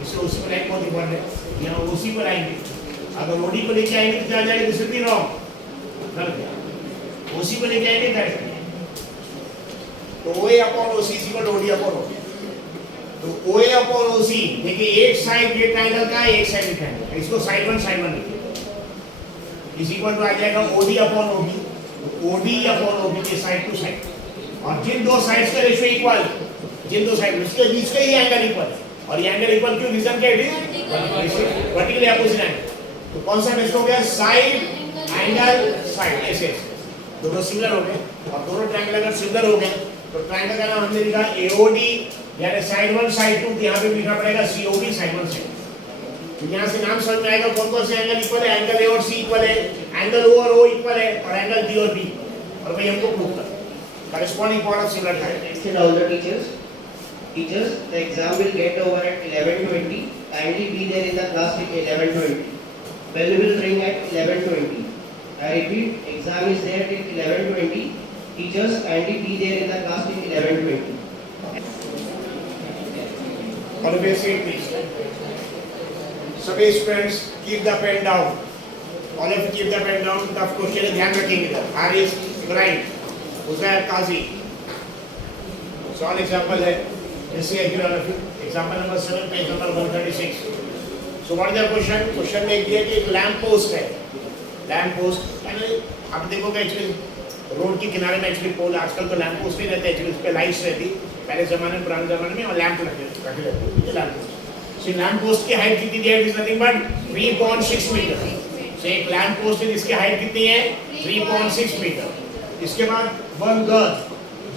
इससे OC को लाएंगे, बहुत इंपॉर्टेंट है, यहाँ OC पर आएंगे। अगर OD को लेके आएंगे तो क्या जाएगा? दिस विल बी रॉन्ग, गलत है। OC को लेके आएंगे दैट, तो OA upon OC is equal to OD upon OD। तो OA अपॉन OC, देखिए एक साइड ये ट्रायंगल का है, एक साइड ये ट्रायंगल का, इसको साइड 1 लिखिए, इज इक्वल टू आ जाएगा OD upon OB, OD upon OB के साइड टू साइड। और जिन दो साइड्स का रेशियो इक्वल, जिन दो साइड उसके बीच का ही एंगल इक्वल है। और ये एंगल इक्वल क्यों? रीजन क्या है? Vertically opposite angle. तो कौन सा टेस्ट हो गया? Side angle side. ऐसे दोनों सिमिलर हो गए, और दोनों ट्रायंगल अगर सिमिलर हो गए तो ट्रायंगल का नाम हमने लिखा AOD, यानी साइड 1 साइड 2, यहाँ पे लिखना पड़ेगा COD साइड 1 साइड। तो यहाँ से नाम समझ में आएगा कौन कौन से एंगल इक्वल है। एंगल A और C इक्वल है, एंगल O और O इक्वल है, और एंगल B और B। और भाई हमको प्रूव करना corresponding part of similar triangle। Attention all the teachers. Teachers, the exam will get over at 11:20. Kindly be there in the class at 11:20. Bell will ring at 11:20. I repeat, exam is there till 11:20. Teachers, kindly be there in the class till 11:20. Always say please. सभी students keep the pen down. All of you keep the pen down. Tough question है, ध्यान रखेंगे इधर। हारिस इब्राहिम, उज़ैर काजी। Solve example है, जैसे example number 7 page number 136। So what is the question? Question में दिया कि एक लैंप पोस्ट है। लैंप पोस्ट यानी आप देखोगे एक्चुअली रोड के किनारे में एक्चुअली पोल, आजकल तो लैंप पोस्ट नहीं रहते, एक्चुअली उस पे लाइट्स रहती। पहले जमाने में, पुराने जमाने में लैंप रखे रहते, lamp post. So lamp post की हाइट कितनी है? It is nothing but 3.6 metre. So एक लैंप पोस्ट है जिसकी हाइट कितनी है? 3.6 मीटर। इसके बाद वन गर्ल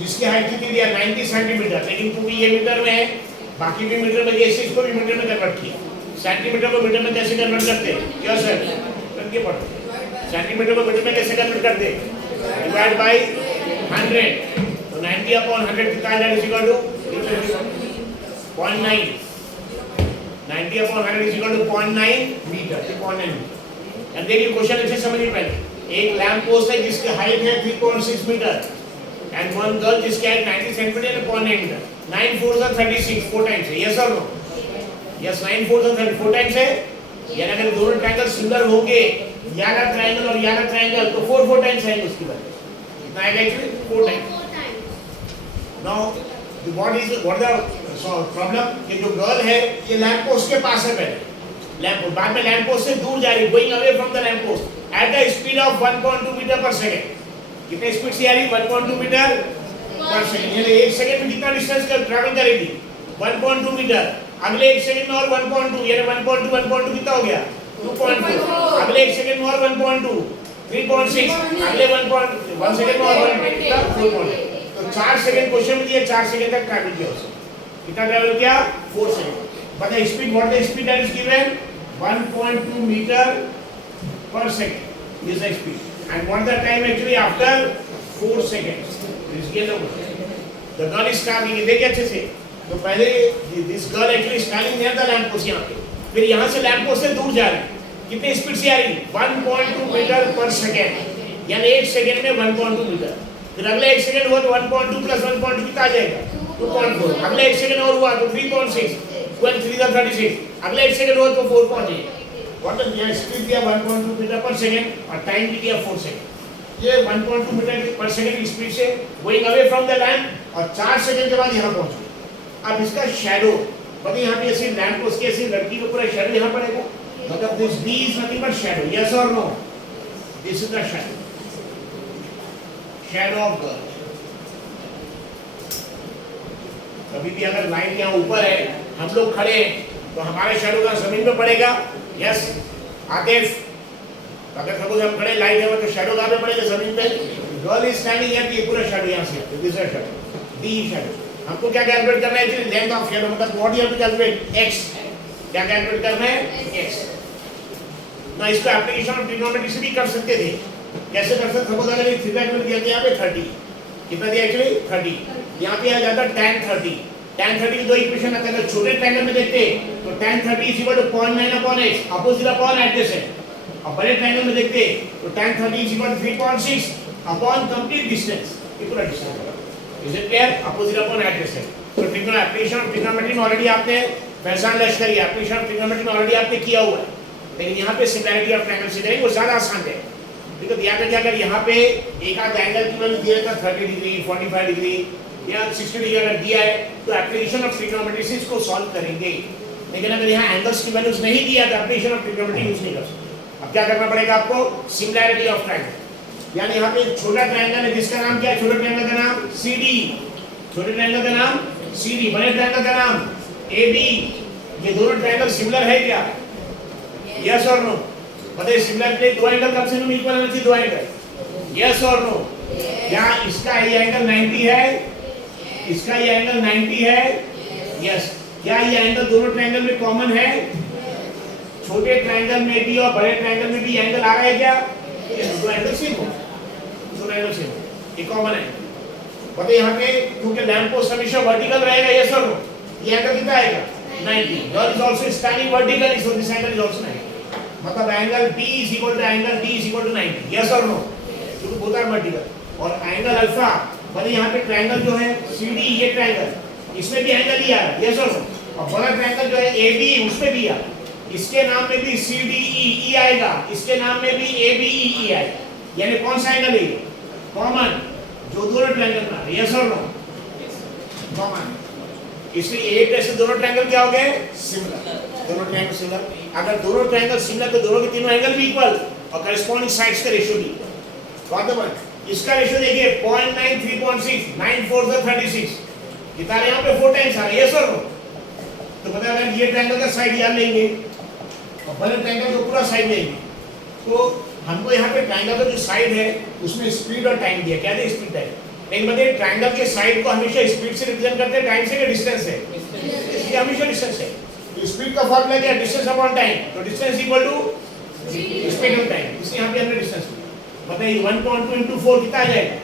जिसकी हाइट कितनी दिया? 90 सेंटीमीटर, लेकिन क्योंकि ये मीटर में है, बाकी भी मीटर में, जैसे इसको भी मीटर में कन्वर्ट किया। सेंटीमीटर को मीटर में कैसे कन्वर्ट करते हैं? क्या सर? करके पढ़ो। सेंटीमीटर को मीटर में कैसे कन्वर्ट करते हैं? Divide by 100। तो 90 अपॉन 100 कितना आ जाएगा? Is equal to 0.9। 90 upon 100 is equal to 0.9 metre. 0.9 metre. And देखिए क्वेश्चन अच्छे समझिए पहले। एक लैंप पोस्ट है जिसकी हाइट है 3.6 मीटर एंड वन गर्ल जिसकी हाइट 90 सेंटीमीटर है 0.9 मीटर। 9 4 are 36, 4 टाइम्स है। यस और नो? यस, 9 4 are 34 टाइम्स है। यानी अगर दोनों ट्रायंगल सिमिलर होंगे याला ट्रायंगल और याला ट्रायंगल तो 4 टाइम्स आएंगे उसकी वजह कितना आएगा actually 4 times now what the problem कि जो गर्ल है ये लैंप पोस्ट के पास है पहले लैंप बाद में लैंप पोस्ट से दूर जा रही है going away from the lamp post at the speed of 1.2 metre per second कितने स्पीड से आ रही 1.2 मीटर पर सेकंड यानी 1 सेकंड में कितना डिस्टेंस का ट्रैवल करेगी 1.2 मीटर अगले 1 सेकंड में और 1.2 यानी 1.2 कितना हो गया 2.4 अगले 1 सेकंड में और 1.2 3.6 अगले 1 सेकंड में और 4.8 तो 4 सेकंड क्वेश्चन में दिया 4 सेकंड तक ट्रैवल किया उसने कितना ट्रैवल किया 4 second but the speed what the speed that is given 1.2 metre per second is the speed and what the time actually after 4 seconds this ये लो द गर्ल इज स्टैंडिंग देखिए अच्छे से तो पहले this girl actually standing near the lamp post यहां पे फिर यहां से लैंप पोस्ट से दूर जा रही है कितने स्पीड से आ रही 1.2 मीटर पर सेकंड यानी 1 सेकंड में 1.2 मीटर फिर अगले 1 सेकंड हुआ तो 1.2 प्लस 1.2 कितना आ जाएगा 2.4 अगले 1 सेकंड और हुआ तो 3.6 12 3 36 अगले 1 सेकंड हुआ तो 4.8 व्हाट इज यहां स्पीड दिया 1.2 मीटर पर सेकंड और टाइम भी दिया 4 सेकंड ये 1.2 मीटर पर सेकंड की स्पीड से going away from the lamp और 4 सेकंड के बाद यहां पहुंच गई अब इसका शैडो मतलब यहां पे ऐसे लैंप पोस्ट के ऐसे लड़की का पूरा शैडो यहां पड़ेगा मतलब this B is nothing but shadow yes और no this is the shadow of girl कभी भी अगर लाइन यहाँ ऊपर है हम लोग खड़े हैं तो हमारे शैडो का जमीन में पड़ेगा यस आतिफ अगर सपोज हम खड़े लाइन है तो शैडो कहाँ पे पड़ेगा जमीन पे गर्ल इज स्टैंडिंग हियर ये पूरा शैडो यहाँ से this is shadow B shadow हमको क्या कैलकुलेट करना है एक्चुअली लेंथ ऑफ शैडो मतलब what you have to calculate x क्या कैलकुलेट करना है x ना इसको एप्लीकेशन ऑफ ट्रिग्नोमेट्री से भी कर सकते थे कैसे कर सकते सपोज अगर ये थीटा इक्वल दिया यहाँ पे 30 कितना दिया एक्चुअली 30 यहाँ पे आ जाता tan 30 की दो इक्वेशन आता है छोटे ट्रायंगल में देखते तो tan 30 is equal to 0.9 upon x opposite upon adjacent और बड़े ट्रायंगल में देखते तो tan 30 is equal to 3.6 upon complete distance इतना distance is it clear opposite upon adjacent तो ट्रिग्नोमेट्री एप्लीकेशन ऑफ ट्रिग्नोमेट्री में ऑलरेडी आपने फैशन लश्करी एप्लीकेशन ऑफ ट्रिग्नोमेट्री में ऑलरेडी आपने किया हुआ है लेकिन यहाँ पे सिमिलरिटी ऑफ ट्रायंगल से करेंगे वो ज्यादा आसान है देखो दिया गया अगर यहाँ पे एक आध एंगल की मैंने दिया था 30 डिग्री 45 डिग्री या 60 डिग्री अगर दिया है तो एप्लीकेशन ऑफ ट्रिग्नोमेट्री से इसको सॉल्व करेंगे लेकिन अगर यहाँ एंगल्स की वैल्यूज नहीं दिया तो एप्लीकेशन ऑफ ट्रिग्नोमेट्री यूज नहीं कर सकते अब क्या करना पड़ेगा आपको सिमिलरिटी ऑफ ट्रायंगल यानी यहाँ पे छोटा ट्रायंगल है जिसका नाम क्या है छोटे ट्रायंगल का नाम CD छोटे ट्रायंगल का नाम CD बड़े ट्रायंगल का नाम AB ये दोनों ट्रायंगल सिमिलर है क्या यस और नो बताइए सिमिलर प्लेट दो एंगल कम से कम इक्वल होना चाहिए दो एंगल यस और नो यहाँ इसका ये एंगल 90 है इसका ये एंगल 90 है यस क्या ये एंगल दोनों ट्रायंगल में कॉमन है छोटे ट्रायंगल में भी और बड़े ट्रायंगल में भी एंगल आ रहा है क्या दो एंगल सेम हो दोनों एंगल सेम ये कॉमन है बताइए यहाँ पे क्योंकि लैंप पोस्ट हमेशा वर्टिकल रहेगा यस और नो ये एंगल कितना आएगा 90 girl is also standing vertically so this angle is also 90 मतलब angle B is equal to angle D is equal to 90 yes or no क्योंकि बोथ आर वर्टिकल और angle alpha मतलब यहाँ पे ट्रायंगल जो है CD ये ट्रायंगल इसमें भी एंगल ही आ रहा है yes or no और बड़ा ट्रायंगल जो है AB उसमें भी आ रहा है इसके नाम में भी CDE आएगा इसके नाम में भी ABEE आएगा यानी कौन सा एंगल है कॉमन जो दोनों ट्रायंगल में yes or no कॉमन इसलिए एक जैसे दोनों ट्रायंगल क्या हो गए सिमिलर दोनों ट्रायंगल सिमिलर अगर दोनों ट्रायंगल सिमिलर तो दोनों के तीनों एंगल भी इक्वल और करेस्पॉन्डिंग साइड्स का रेशियो भी इक्वल व्हाट इसका रेशियो देखिए 0.9 3.6 9 4 36 कितना यहां पे 4 टाइम्स आ रहा है यस और नो तो पता अगर ये ट्रायंगल का साइड याद लेंगे और बड़े ट्रायंगल का पूरा साइड लेंगे तो हमको यहाँ पे ट्रायंगल का जो साइड है उसमें स्पीड और टाइम दिया क्या है स्पीड टाइम लेकिन बताइए ट्रायंगल के साइड को हमेशा स्पीड से रिप्रेजेंट करते हैं टाइम से क्या डिस्टेंस है ये हमेशा डिस्टेंस है तो स्पीड का फॉर्मूला क्या है डिस्टेंस अपॉन टाइम तो distance equal to speed of time इसलिए यहाँ पे हमने डिस्टेंस बताइए 1.2 into 4 कितना आ जाएगा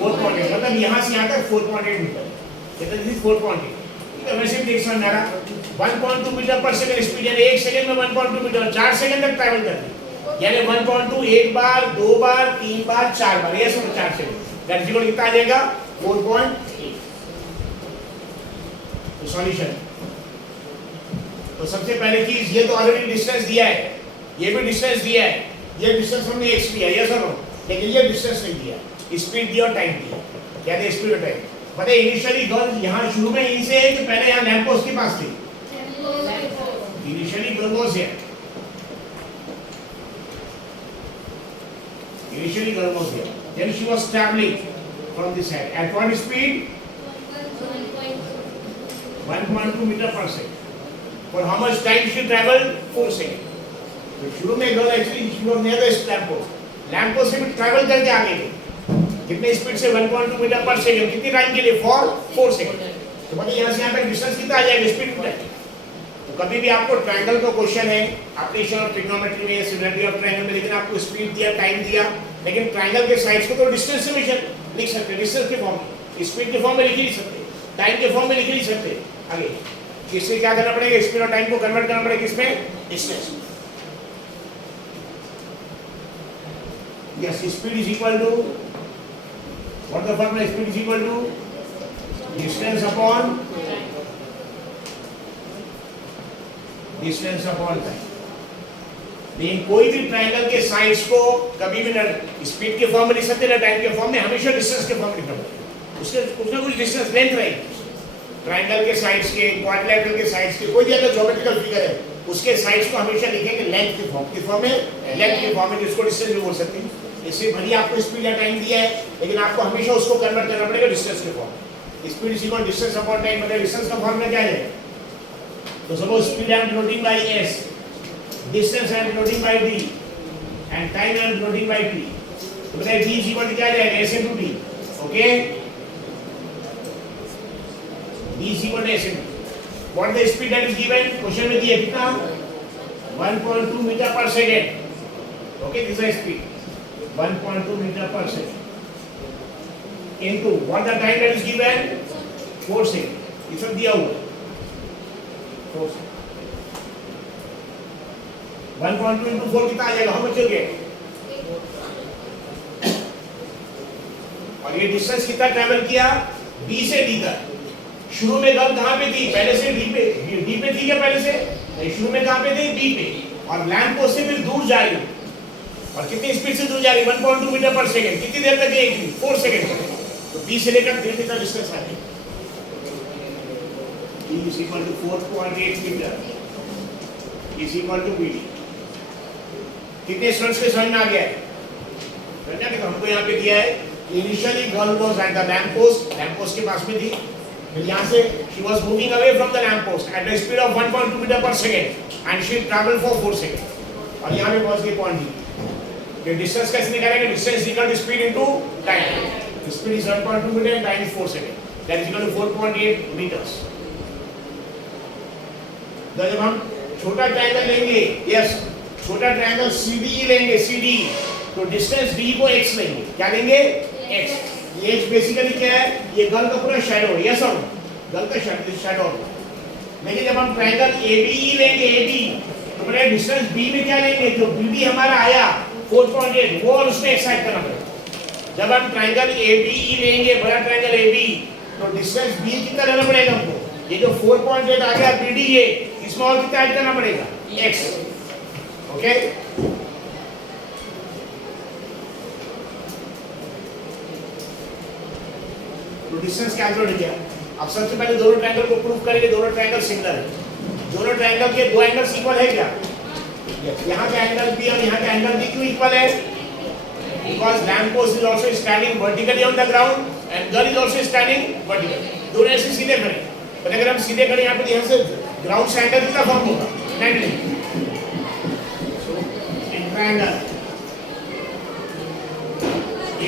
4.8 मतलब यहाँ से यहाँ तक 4.8 मीटर कितना दिस 4.8 तो वैसे भी देख सकते हैं 1.2 मीटर पर सेकंड स्पीड यानी 1 सेकंड में 1.2 मीटर 4 सेकंड तक ट्रैवल करती है यानी 1.2 एक बार दो बार तीन बार चार बार ये सब 4 सेकंड दैट इक्वल कितना आ जाएगा 4.8 तो सॉल्यूशन तो सबसे पहले चीज ये तो ऑलरेडी डिस्टेंस दिया है ये भी डिस्टेंस दिया है ये डिस्टेंस हमने x दिया, यस और नो, लेकिन ये डिस्टेंस नहीं दिया, स्पीड दिया और टाइम दिया। क्या है स्पीड और टाइम? पता है इनिशियली गर्ल यहाँ शुरू में यहीं से है कि पहले यहाँ लैंप पोस्ट के पास थी? Initially girl was here, initially girl was here, then she was traveling from this side at what speed? 1.2 meter per second. For how much time she traveled? 4 seconds. तो शुरू में girl actually she was near the lamp post. Lamp post से भी travel करके आ गई थी। कितने speed से? 1.2 मीटर पर सेकंड। कितनी टाइम के लिए? for 4 second. तो मतलब यहाँ से यहाँ तक डिस्टेंस कितना आ जाएगा? स्पीड कितना है? तो कभी भी आपको ट्रायंगल का क्वेश्चन है एप्लीकेशन ऑफ ट्रिग्नोमेट्री में, सिमिलरिटी ऑफ ट्रायंगल में, लेकिन आपको स्पीड दिया, टाइम दिया, लेकिन ट्रायंगल के साइड्स को तो डिस्टेंस से लिख सकते हैं, डिस्टेंस के फॉर्म में, स्पीड के फॉर्म में लिख ही नहीं सकते, टाइम के फॉर्म में लिख ही नहीं सकते। आगे इससे क्या करना पड़ेगा? स्पीड और टाइम को कन्वर्ट करना पड़ेगा किसमें? Distance. Yes, speed is equal to what the formula? Speed is equal to distance upon distance upon time. लेकिन कोई भी ट्रायंगल के साइड्स को कभी भी ना स्पीड के फॉर्म में लिख सकते ना टाइम के फॉर्म में, हमेशा डिस्टेंस के फॉर्म में लिखना पड़ेगा। उसके कुछ ना कुछ डिस्टेंस लेंथ रहेगी ट्रायंगल के साइड्स के, क्वाड्रिलेटरल के साइड्स के, कोई भी अगर ज्योमेट्रिकल फिगर है उसके साइड्स को हमेशा लिखेंगे लेंथ के फॉर्म में, लेंथ के फॉर्म में, जिसको डिस्टेंस भी बोल सकते हैं। इससे भले आपको स्पीड या टाइम दिया है, लेकिन आपको हमेशा उसको कन्वर्ट करना पड़ेगा डिस्टेंस के form. Speed is equal distance upon time, मतलब डिस्टेंस का फॉर्म में क्या है? तो suppose speed I am denoting by s, distance I am denoting by d, and time I am denoting by t. तो बताइए d is equal to क्या आ जाएगा? s into t, okay? d is equal to s into t. What the speed that is given? Question में दिया कितना? 1.2 meter per second. Okay, this is the speed. 1.2 meter per second. Into what the time that is given? 4 seconds. ये सब दिया हुआ 4 seconds. 1.2 into 4 कितना आ जाएगा? How much will get? और ये डिस्टेंस कितना ट्रैवल किया? B से D तक। शुरू में गर्ल कहाँ पे थी? पहले से D पे थी क्या पहले से? नहीं, शुरू में कहाँ पे थी? B पे। और लैंप पोस्ट से फिर दूर जा रही, और कितनी स्पीड से दूर जा रही? 1.2 मीटर पर सेकंड। कितनी देर तक गई? 4 सेकंड तक। तो B से लेकर D तक डिस्टेंस आ गई। E is equal to 4.8 metre is equal to BD। कितने स्टूडेंट्स के समझ में आ गया है? समझना कि हमको यहाँ पे दिया है initially girl was at the lamp post के पास में थी, फिर यहाँ से she was moving away from the lamp post at the speed of 1.2 metre per second and she travelled for 4 second. और यहाँ पे पहुंच गई पॉइंट डी। कि डिस्टेंस कैसे निकालेंगे? Distance equal to speed into time. Speed is 1.2 metre and time is 4 second, that is equal to 4.8 metres. तो जब हम छोटा ट्रायंगल लेंगे, यस छोटा ट्रायंगल CD लेंगे, CD, तो डिस्टेंस D को x लेंगे। क्या लेंगे? x। ये x बेसिकली क्या है? ये गर्ल का पूरा शैडो है, यस और नो? गर्ल का शैडो है। लेकिन जब हम ट्रायंगल ABE लेंगे, AB, तो पहले डिस्टेंस B में क्या लेंगे? जो BD हमारा आया 4.8, वो और उसमें एक्साइड करना पड़ेगा। जब हम ट्रायंगल ABE लेंगे, बड़ा ट्रायंगल AB, तो डिस्टेंस B कितना लेना पड़ेगा हमको? ये जो 4.8 आ गया BD, ये इसमें और कितना ऐड करना पड़ेगा? x। ओके, तो डिस्टेंस कैलकुलेट किया। अब सबसे पहले दोनों ट्रायंगल को प्रूव करेंगे, दोनों ट्रायंगल सिमिलर है। दोनों ट्रायंगल के दो एंगल्स इक्वल है क्या? यहाँ का एंगल B और यहाँ का एंगल B क्यों इक्वल है? Because lamp post is also standing vertically on the ground and girl is also standing vertically. दोनों ऐसे सीधे खड़े। पर अगर हम सीधे खड़े यहाँ पे, यहाँ से ग्राउंड से एंगल कितना फॉर्म होगा? 90 degree. Triangle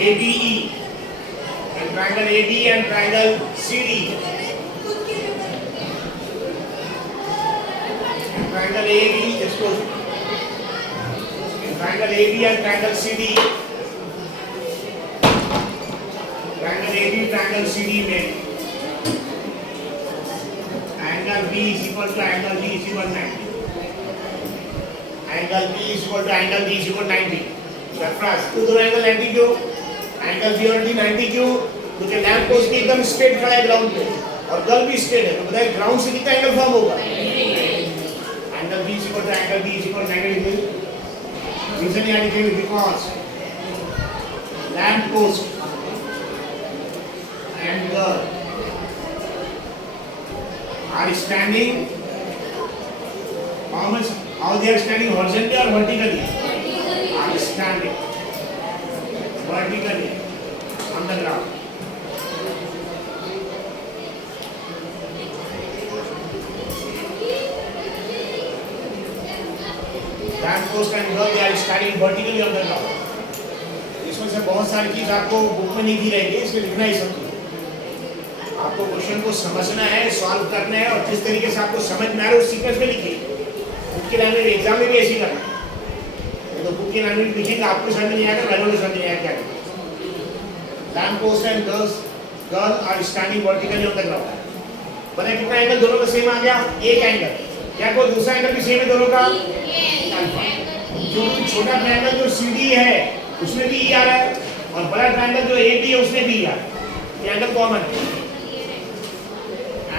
ABE and triangle AB and triangle CD and triangle AB triangle AB and triangle CD, triangle AB triangle CD में angle B is equal to angle D is equal to 90, angle B is equal to angle D is equal to 90। Sarfaraz तो दोनों angle 90 क्यों? Angle B और D 90 क्यों? क्योंकि lamp post भी एकदम straight खड़ा है ग्राउंड पे और गर्ल भी स्ट्रेट है, तो बताइए ग्राउंड से कितना एंगल फॉर्म होगा? Angle B is equal to angle D is equal to 90 degree. reason यहाँ लिखे हुए because lamp post and girl are standing how they are standing horizontally or vertically? Are standing vertically on the ground. Lamp post and girl they are standing vertically on the ground. इसमें से बहुत सारी चीज आपको book में नहीं दी रहेगी, इसमें लिखना ही सब कुछ। आपको क्वेश्चन को समझना है, सॉल्व करना है और जिस तरीके से आपको समझ में आ रहा है उस सीक्वेंस में लिखिए। बुक की लैंग्वेज एग्जाम में भी ऐसे ही करना है। तो बुक की लैंग्वेज लिखेंगे आपको समझ नहीं आएगा, मैंने समझ नहीं आएगा क्या। Lamp post and girl are standing vertically on the ground. पता कितना एंगल दोनों का सेम आ गया? एक एंगल। क्या कोई दूसरा एंगल भी सेम है दोनों का? जो छोटा ट्रायंगल जो CD है उसमें भी E आ रहा है और बड़ा ट्रायंगल जो AB है उसमें भी E आ रहा है। ये एंगल कॉमन है।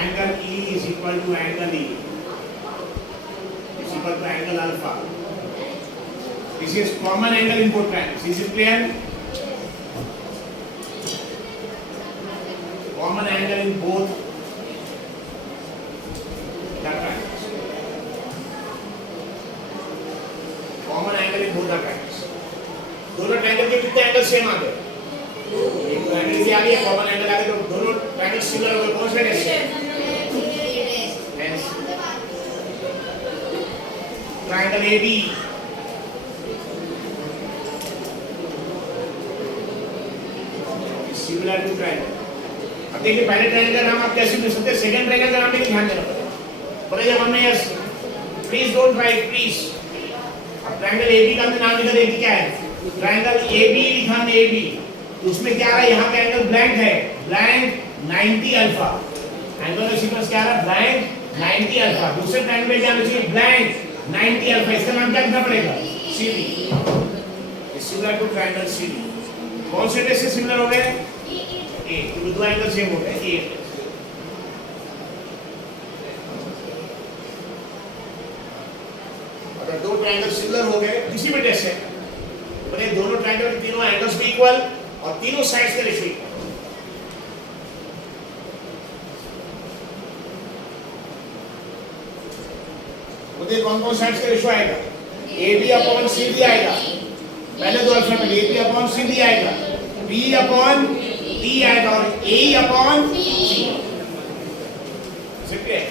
Angle E is equal to angle E is equal to angle alpha. This is common angle in both triangles. Is it clear? Common angle in both the triangles. Common angle in both the triangles. दोनों triangle के कितने angle same आ गए? एक angle भी आ गया, common angle आ गया, तो दोनों ट्रायंगल सिमिलर हो गए। कौन से कैसे? Triangle AB similar to triangle. अब देखिए पहले ट्रायंगल का नाम आप कैसे लिख सकते हैं, सेकंड ट्रायंगल का नाम लेकिन ध्यान देना पड़ेगा। बोले जब हमने yes please don't write please. अब ट्रायंगल AB का हमने नाम लिखा, देखिए क्या है ट्रायंगल AB लिखा हमने AB, तो उसमें क्या आ रहा है यहाँ पे एंगल ब्लैंक है, ब्लैंक 90 अल्फा। एंगल का सीक्वेंस क्या आ रहा है? Blank 90 alpha. दूसरे ट्रायंगल में क्या आना चाहिए? Blank 90 alpha. इसका नाम क्या लिखना पड़ेगा? CD। Similar to triangle CD। कौन से से सिमिलर हो गए? A। तो दो एंगल सेम हो गए A। अगर दो ट्रायंगल सिमिलर हो गए किसी भी टेस्ट से, बोले दोनों ट्रायंगल के तीनों एंगल्स भी इक्वल और तीनों साइड्स के रेशियो इक्वल। बोले कौन कौन साइड्स के रेशियो आएगा? AB अपॉन CD आएगा। पहले दो अल्फाबेट AB अपॉन CD आएगा, B अपॉन D आएगा और A अपॉन C। ठीक है?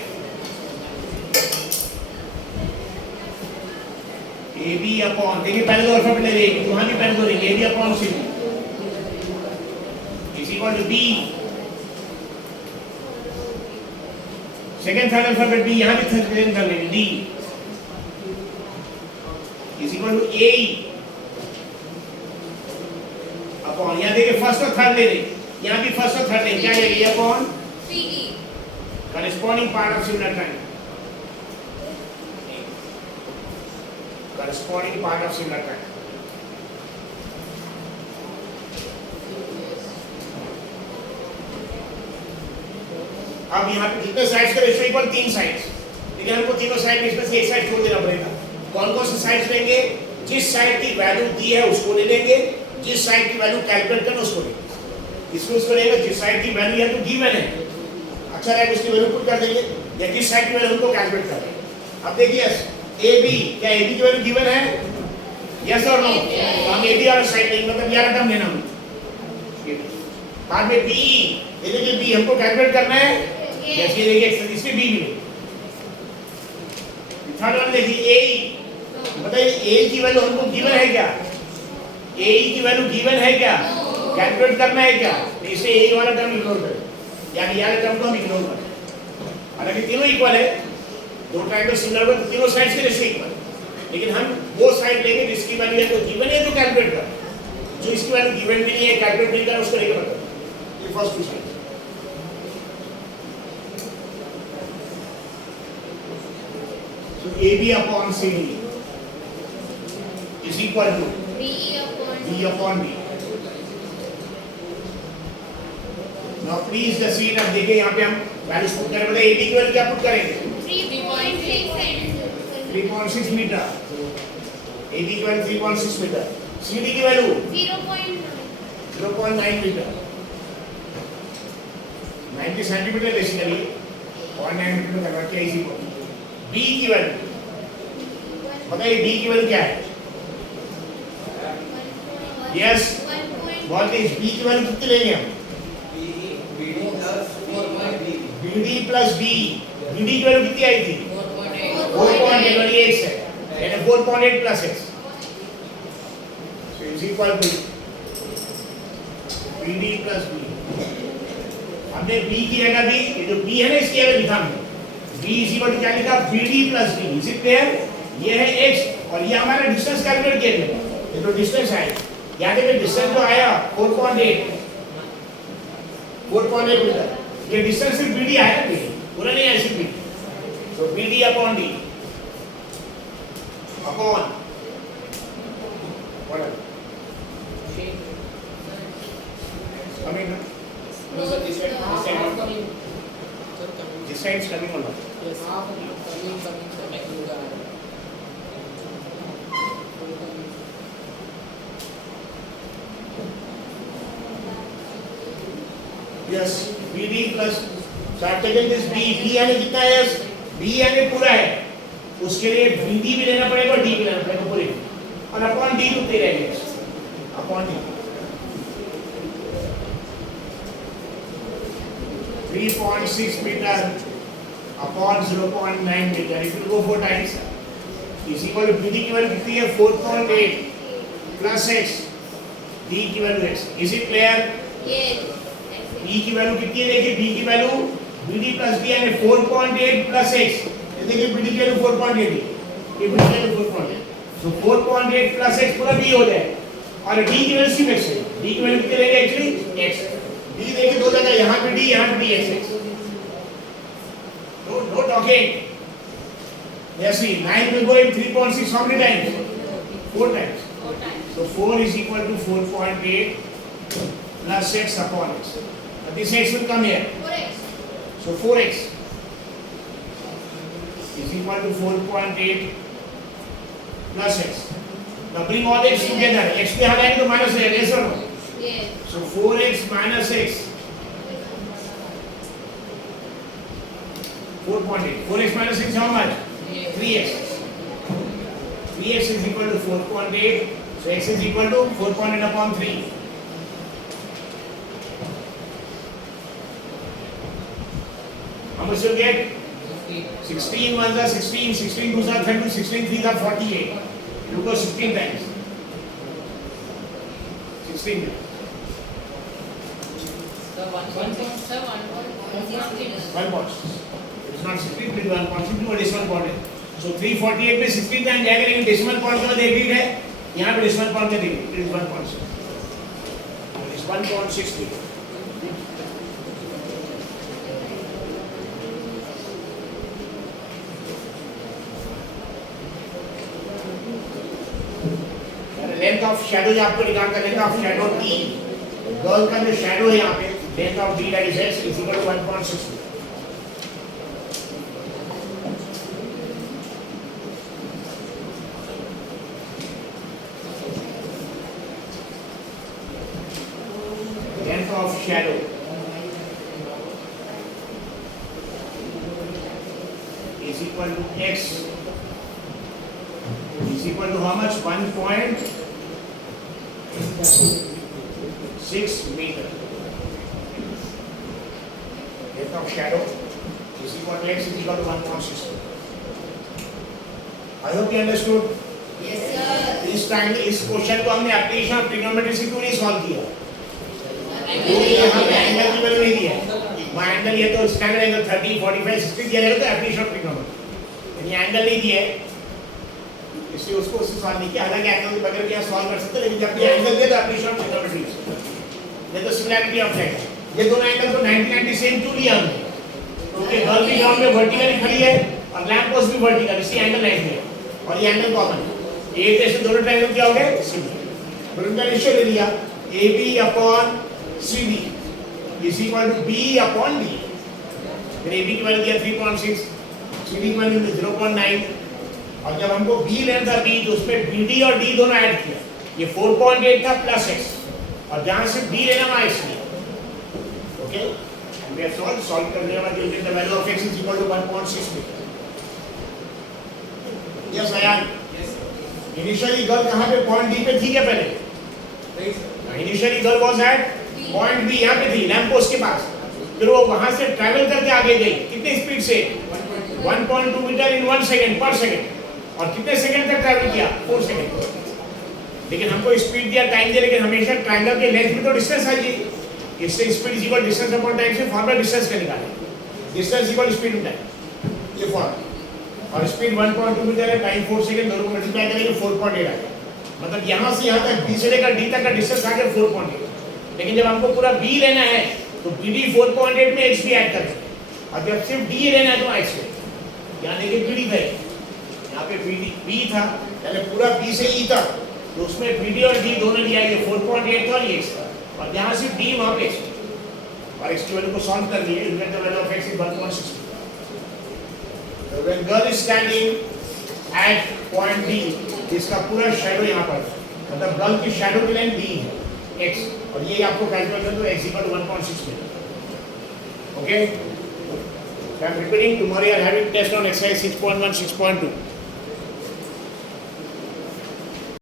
AB अपॉन, देखिए पहले दो अल्फाबेट ले लेंगे, वहां भी पहले दो लेंगे, AB upon CD is equal to B। Second third alphabet भी यहां भी थर्ड कर लेंगे, D is equal to A upon, यहां देखिए फर्स्ट और थर्ड ले लेंगे, यहां भी फर्स्ट और थर्ड लेंगे, क्या लेंगे? A upon CD corresponding part of similar triangle, corresponding part of similar triangle। अब यहाँ पे कितने साइड्स का रेशियो इक्वल? 3 साइड्स। लेकिन हमको तीनों साइड में इसमें से एक साइड छोड़ देना पड़ेगा। कौन कौन से साइड्स लेंगे? जिस साइड की वैल्यू दी है उसको ले लेंगे, जिस साइड की वैल्यू कैलकुलेट करना उसको लेंगे। इसको उसको लेंगे जिस साइड की वैल्यू है तो गिवन है, अच्छा रहेगा उसकी वैल्यू पुट कर देंगे, या जिस साइड की वैल्यू उनको कैलकुलेट कर देंगे। अब देखिए AB, क्या AB की वैल्यू गिवन है? यस और नो? तो हम AB वाला साइड लेंगे, मतलब यार टर्म लेना हम। बाद में B, ये देखिए B हमको कैलकुलेट करना है, जैसे देखिए इसमें B मिले। थर्ड वन देखिए A, बताइए A की वैल्यू हमको गिवन है क्या? A की वैल्यू गिवन है क्या? कैलकुलेट करना है क्या? तो इसे A वाला टर्म इग्नोर करें, यानी ये वाला टर्म को हम इग्नोर करें। हालांकि तीनों इक्वल है, दो ट्रायंगल सिमिलर है, तीनों साइड्स के रेशियो इक्वल, लेकिन हम वो साइड लेंगे जिसकी वैल्यू है तो गिवन है तो कैलकुलेट कर, जो इसकी वैल्यू गिवन भी नहीं है कैलकुलेट नहीं कर उसको लेके बता। ये first two side. So AB upon CD is equal to B upon B upon B। Now please the scene, अब देखिए यहाँ पे हम वैल्यूज पुट करें, बताइए AB की वैल्यू क्या पुट करेंगे? 3.6 3.6 मीटर। AB की वैल्यू 3.6 मीटर, CD की value 0.9 metre, 90 centimetre basically 0.9 metre में कन्वर्ट किया इसी को। B की वैल्यू बताइए, B की वैल्यू क्या है? यस, बहुत तेज। B की वैल्यू कितनी लेंगे हम? BD प्लस B, BD की वैल्यू कितनी आई थी? 4.8 वाली x है, यानी 4.8 plus x is equal to BD plus B। हमने B की जगह भी, ये जो B है ना, इसकी जगह लिखा हमने B इज इक्वल टू क्या लिखा? BD plus B। Is it clear? ये है x और ये हमारा डिस्टेंस कैलकुलेट किया गया। ये तो डिस्टेंस है, याद है कि डिस्टेंस जो आया 4.8 मीटर, ये डिस्टेंस सिर्फ BD आया ना, पूरा नहीं है सिर्फ BD। तो BD upon D upon what coming now? No, sir, this side coming. This side is coming or not? Yes, coming, sir. Yes, BD plus, so I have taken this B यानी कितना है? B यानी पूरा है, उसके लिए BD भी लेना पड़ेगा और D भी लेना पड़ेगा पूरे, और अपॉन D कितने रहेंगे? Upon D 3.6 meter upon 0.9 meter. If you go 4 times, is equal to BD की वैल्यू कितनी है? 4.8 plus x, D की value x. Is it clear? Yes. B की वैल्यू कितनी है? देखिए B की वैल्यू BD plus D यानी 4.8 plus x. ये देखिए BD की वैल्यू 4.8 है, ये BD की वैल्यू 4.8. So 4.8 plus x पूरा B हो जाए, और D की वैल्यू सिर्फ x है। D की वैल्यू कितनी रहेगी एक्चुअली? x. D देखिए दो जगह, यहाँ पे D, यहाँ पे D x. No talking. Yes, see, 9 will go in 3.6 how many times? 4 times. 4 times. So 4 is equal to 4.8 plus x upon x. But this x will come here. 4x. So 4x is equal to 4.8 plus x. Now bring all x together. X पे हटाएंगे तो minus है, yes or no? Yes. So 4x minus x. 4.8. 4x minus x how much? 3x. 3x is equal to 4.8. So x is equal to 4.8 upon 3. How much you get? 16 ones are 16, 16 twos are 32, 16 threes are 48. You go 16 times. 16 times. Sir, 1 point. It's not 16, but 1 point. 16 but it's 1 point. So 348 में 16 time जाएगा, लेकिन decimal point का देख है, यहाँ पे decimal point का देख, it is 1.6. It is 1.63. Length of shadow जो आपको निकालना है, length of shadow T, girl का जो शैडो है यहाँ पे, length of D that is x is equal to 1.63. Length of shadow is equal to x is equal to how much? 1.6 meter. Length of shadow is equal to x is equal to 1.6. I hope you understood. Yes, sir. इस question को हमने application of trigonometry से क्यों नहीं solve किया? Angle यहाँ पे angle की वैल्यू नहीं दिया है। वहाँ एंगल ये तो स्टैंडर्ड एंगल 30, 45, 60 दिया रहेगा तो एप्लीकेशन ऑफ ट्रिग्नोमेट्री। ये एंगल नहीं दिया है, इसलिए उसको उससे सॉल्व नहीं किया। हालांकि एंगल के बगैर भी आप सॉल्व कर सकते हैं, लेकिन जब भी एंगल दिया तो एप्लीकेशन ऑफ ट्रिग्नोमेट्री यूज करते हैं। ये तो सिमिलैरिटी ऑफ साइड है। ये दोनों एंगल को 90-90 सेम क्यों लिया हमने? क्योंकि गर्ल भी ग्राउंड में वर्टिकली खड़ी है और लैंप पोस्ट भी वर्टिकल, इसलिए एंगल 90 है और ये एंगल कॉमन है। एक जैसे दोनों ट्रायंगल क्या हो गए? सिमिलर। तो उनका रेशियो ले लिया AB upon CD is equal to B upon D. फिर AB की वैल्यू दिया 3.6, CD की वैल्यू 0.9, और जब हमको बी लेना था बी, तो उसमें BD और D दोनों ऐड किया, ये 4.8 था प्लस x, और जहां से B लेना वहां x लिया। ओके, we have solved करने के बाद you'll get the value of x is equal to 1.6 metre. Yes Ayaan, initially girl कहाँ पे पॉइंट डी पे थी क्या पहले? Initially girl was at point B, यहाँ पे थी लैंप पोस्ट के पास, फिर वो वहां से ट्रैवल करके आगे गई, कितने स्पीड से? 1.2 मीटर इन 1 सेकंड पर सेकंड, और कितने सेकंड तक ट्रैवल किया? 4 सेकंड। लेकिन हमको स्पीड दिया, टाइम दिया, लेकिन हमेशा ट्रायंगल के लेंथ में तो डिस्टेंस आएगी, इससे speed is equal distance upon time से फॉर्मूला डिस्टेंस का निकालें, distance equal speed in time, ये फॉर्मूला, और स्पीड 1.2 मीटर है, टाइम 4 सेकंड, दोनों को मल्टीप्लाई करेंगे 4.8 आ जाएगा। मतलब यहाँ से यहाँ तक B से लेकर D तक का डिस्टेंस आ गया 4.8। लेकिन जब हमको पूरा B लेना है तो BD 4.8 में H भी ऐड करें, और जब सिर्फ D लेना है तो H में, यहाँ देखिए BD है, यहाँ पे B था, पहले पूरा B से E तक, तो उसमें BD और D दोनों लिया, ये 4.8 था और ये X था, और जहाँ से D वहाँ पे X, और X की वैल्यू को सॉल्व कर लिए, get the value of X is 1.6। When girl is standing at point D, इसका पूरा शैडो यहाँ पर, मतलब गर्ल की शैडो की लेंथ D है x, और ये आपको कैलकुलेट कर दो x equal to 1.6 metre. Okay, I am repeating, tomorrow you are having test on exercise 6.1 6.2।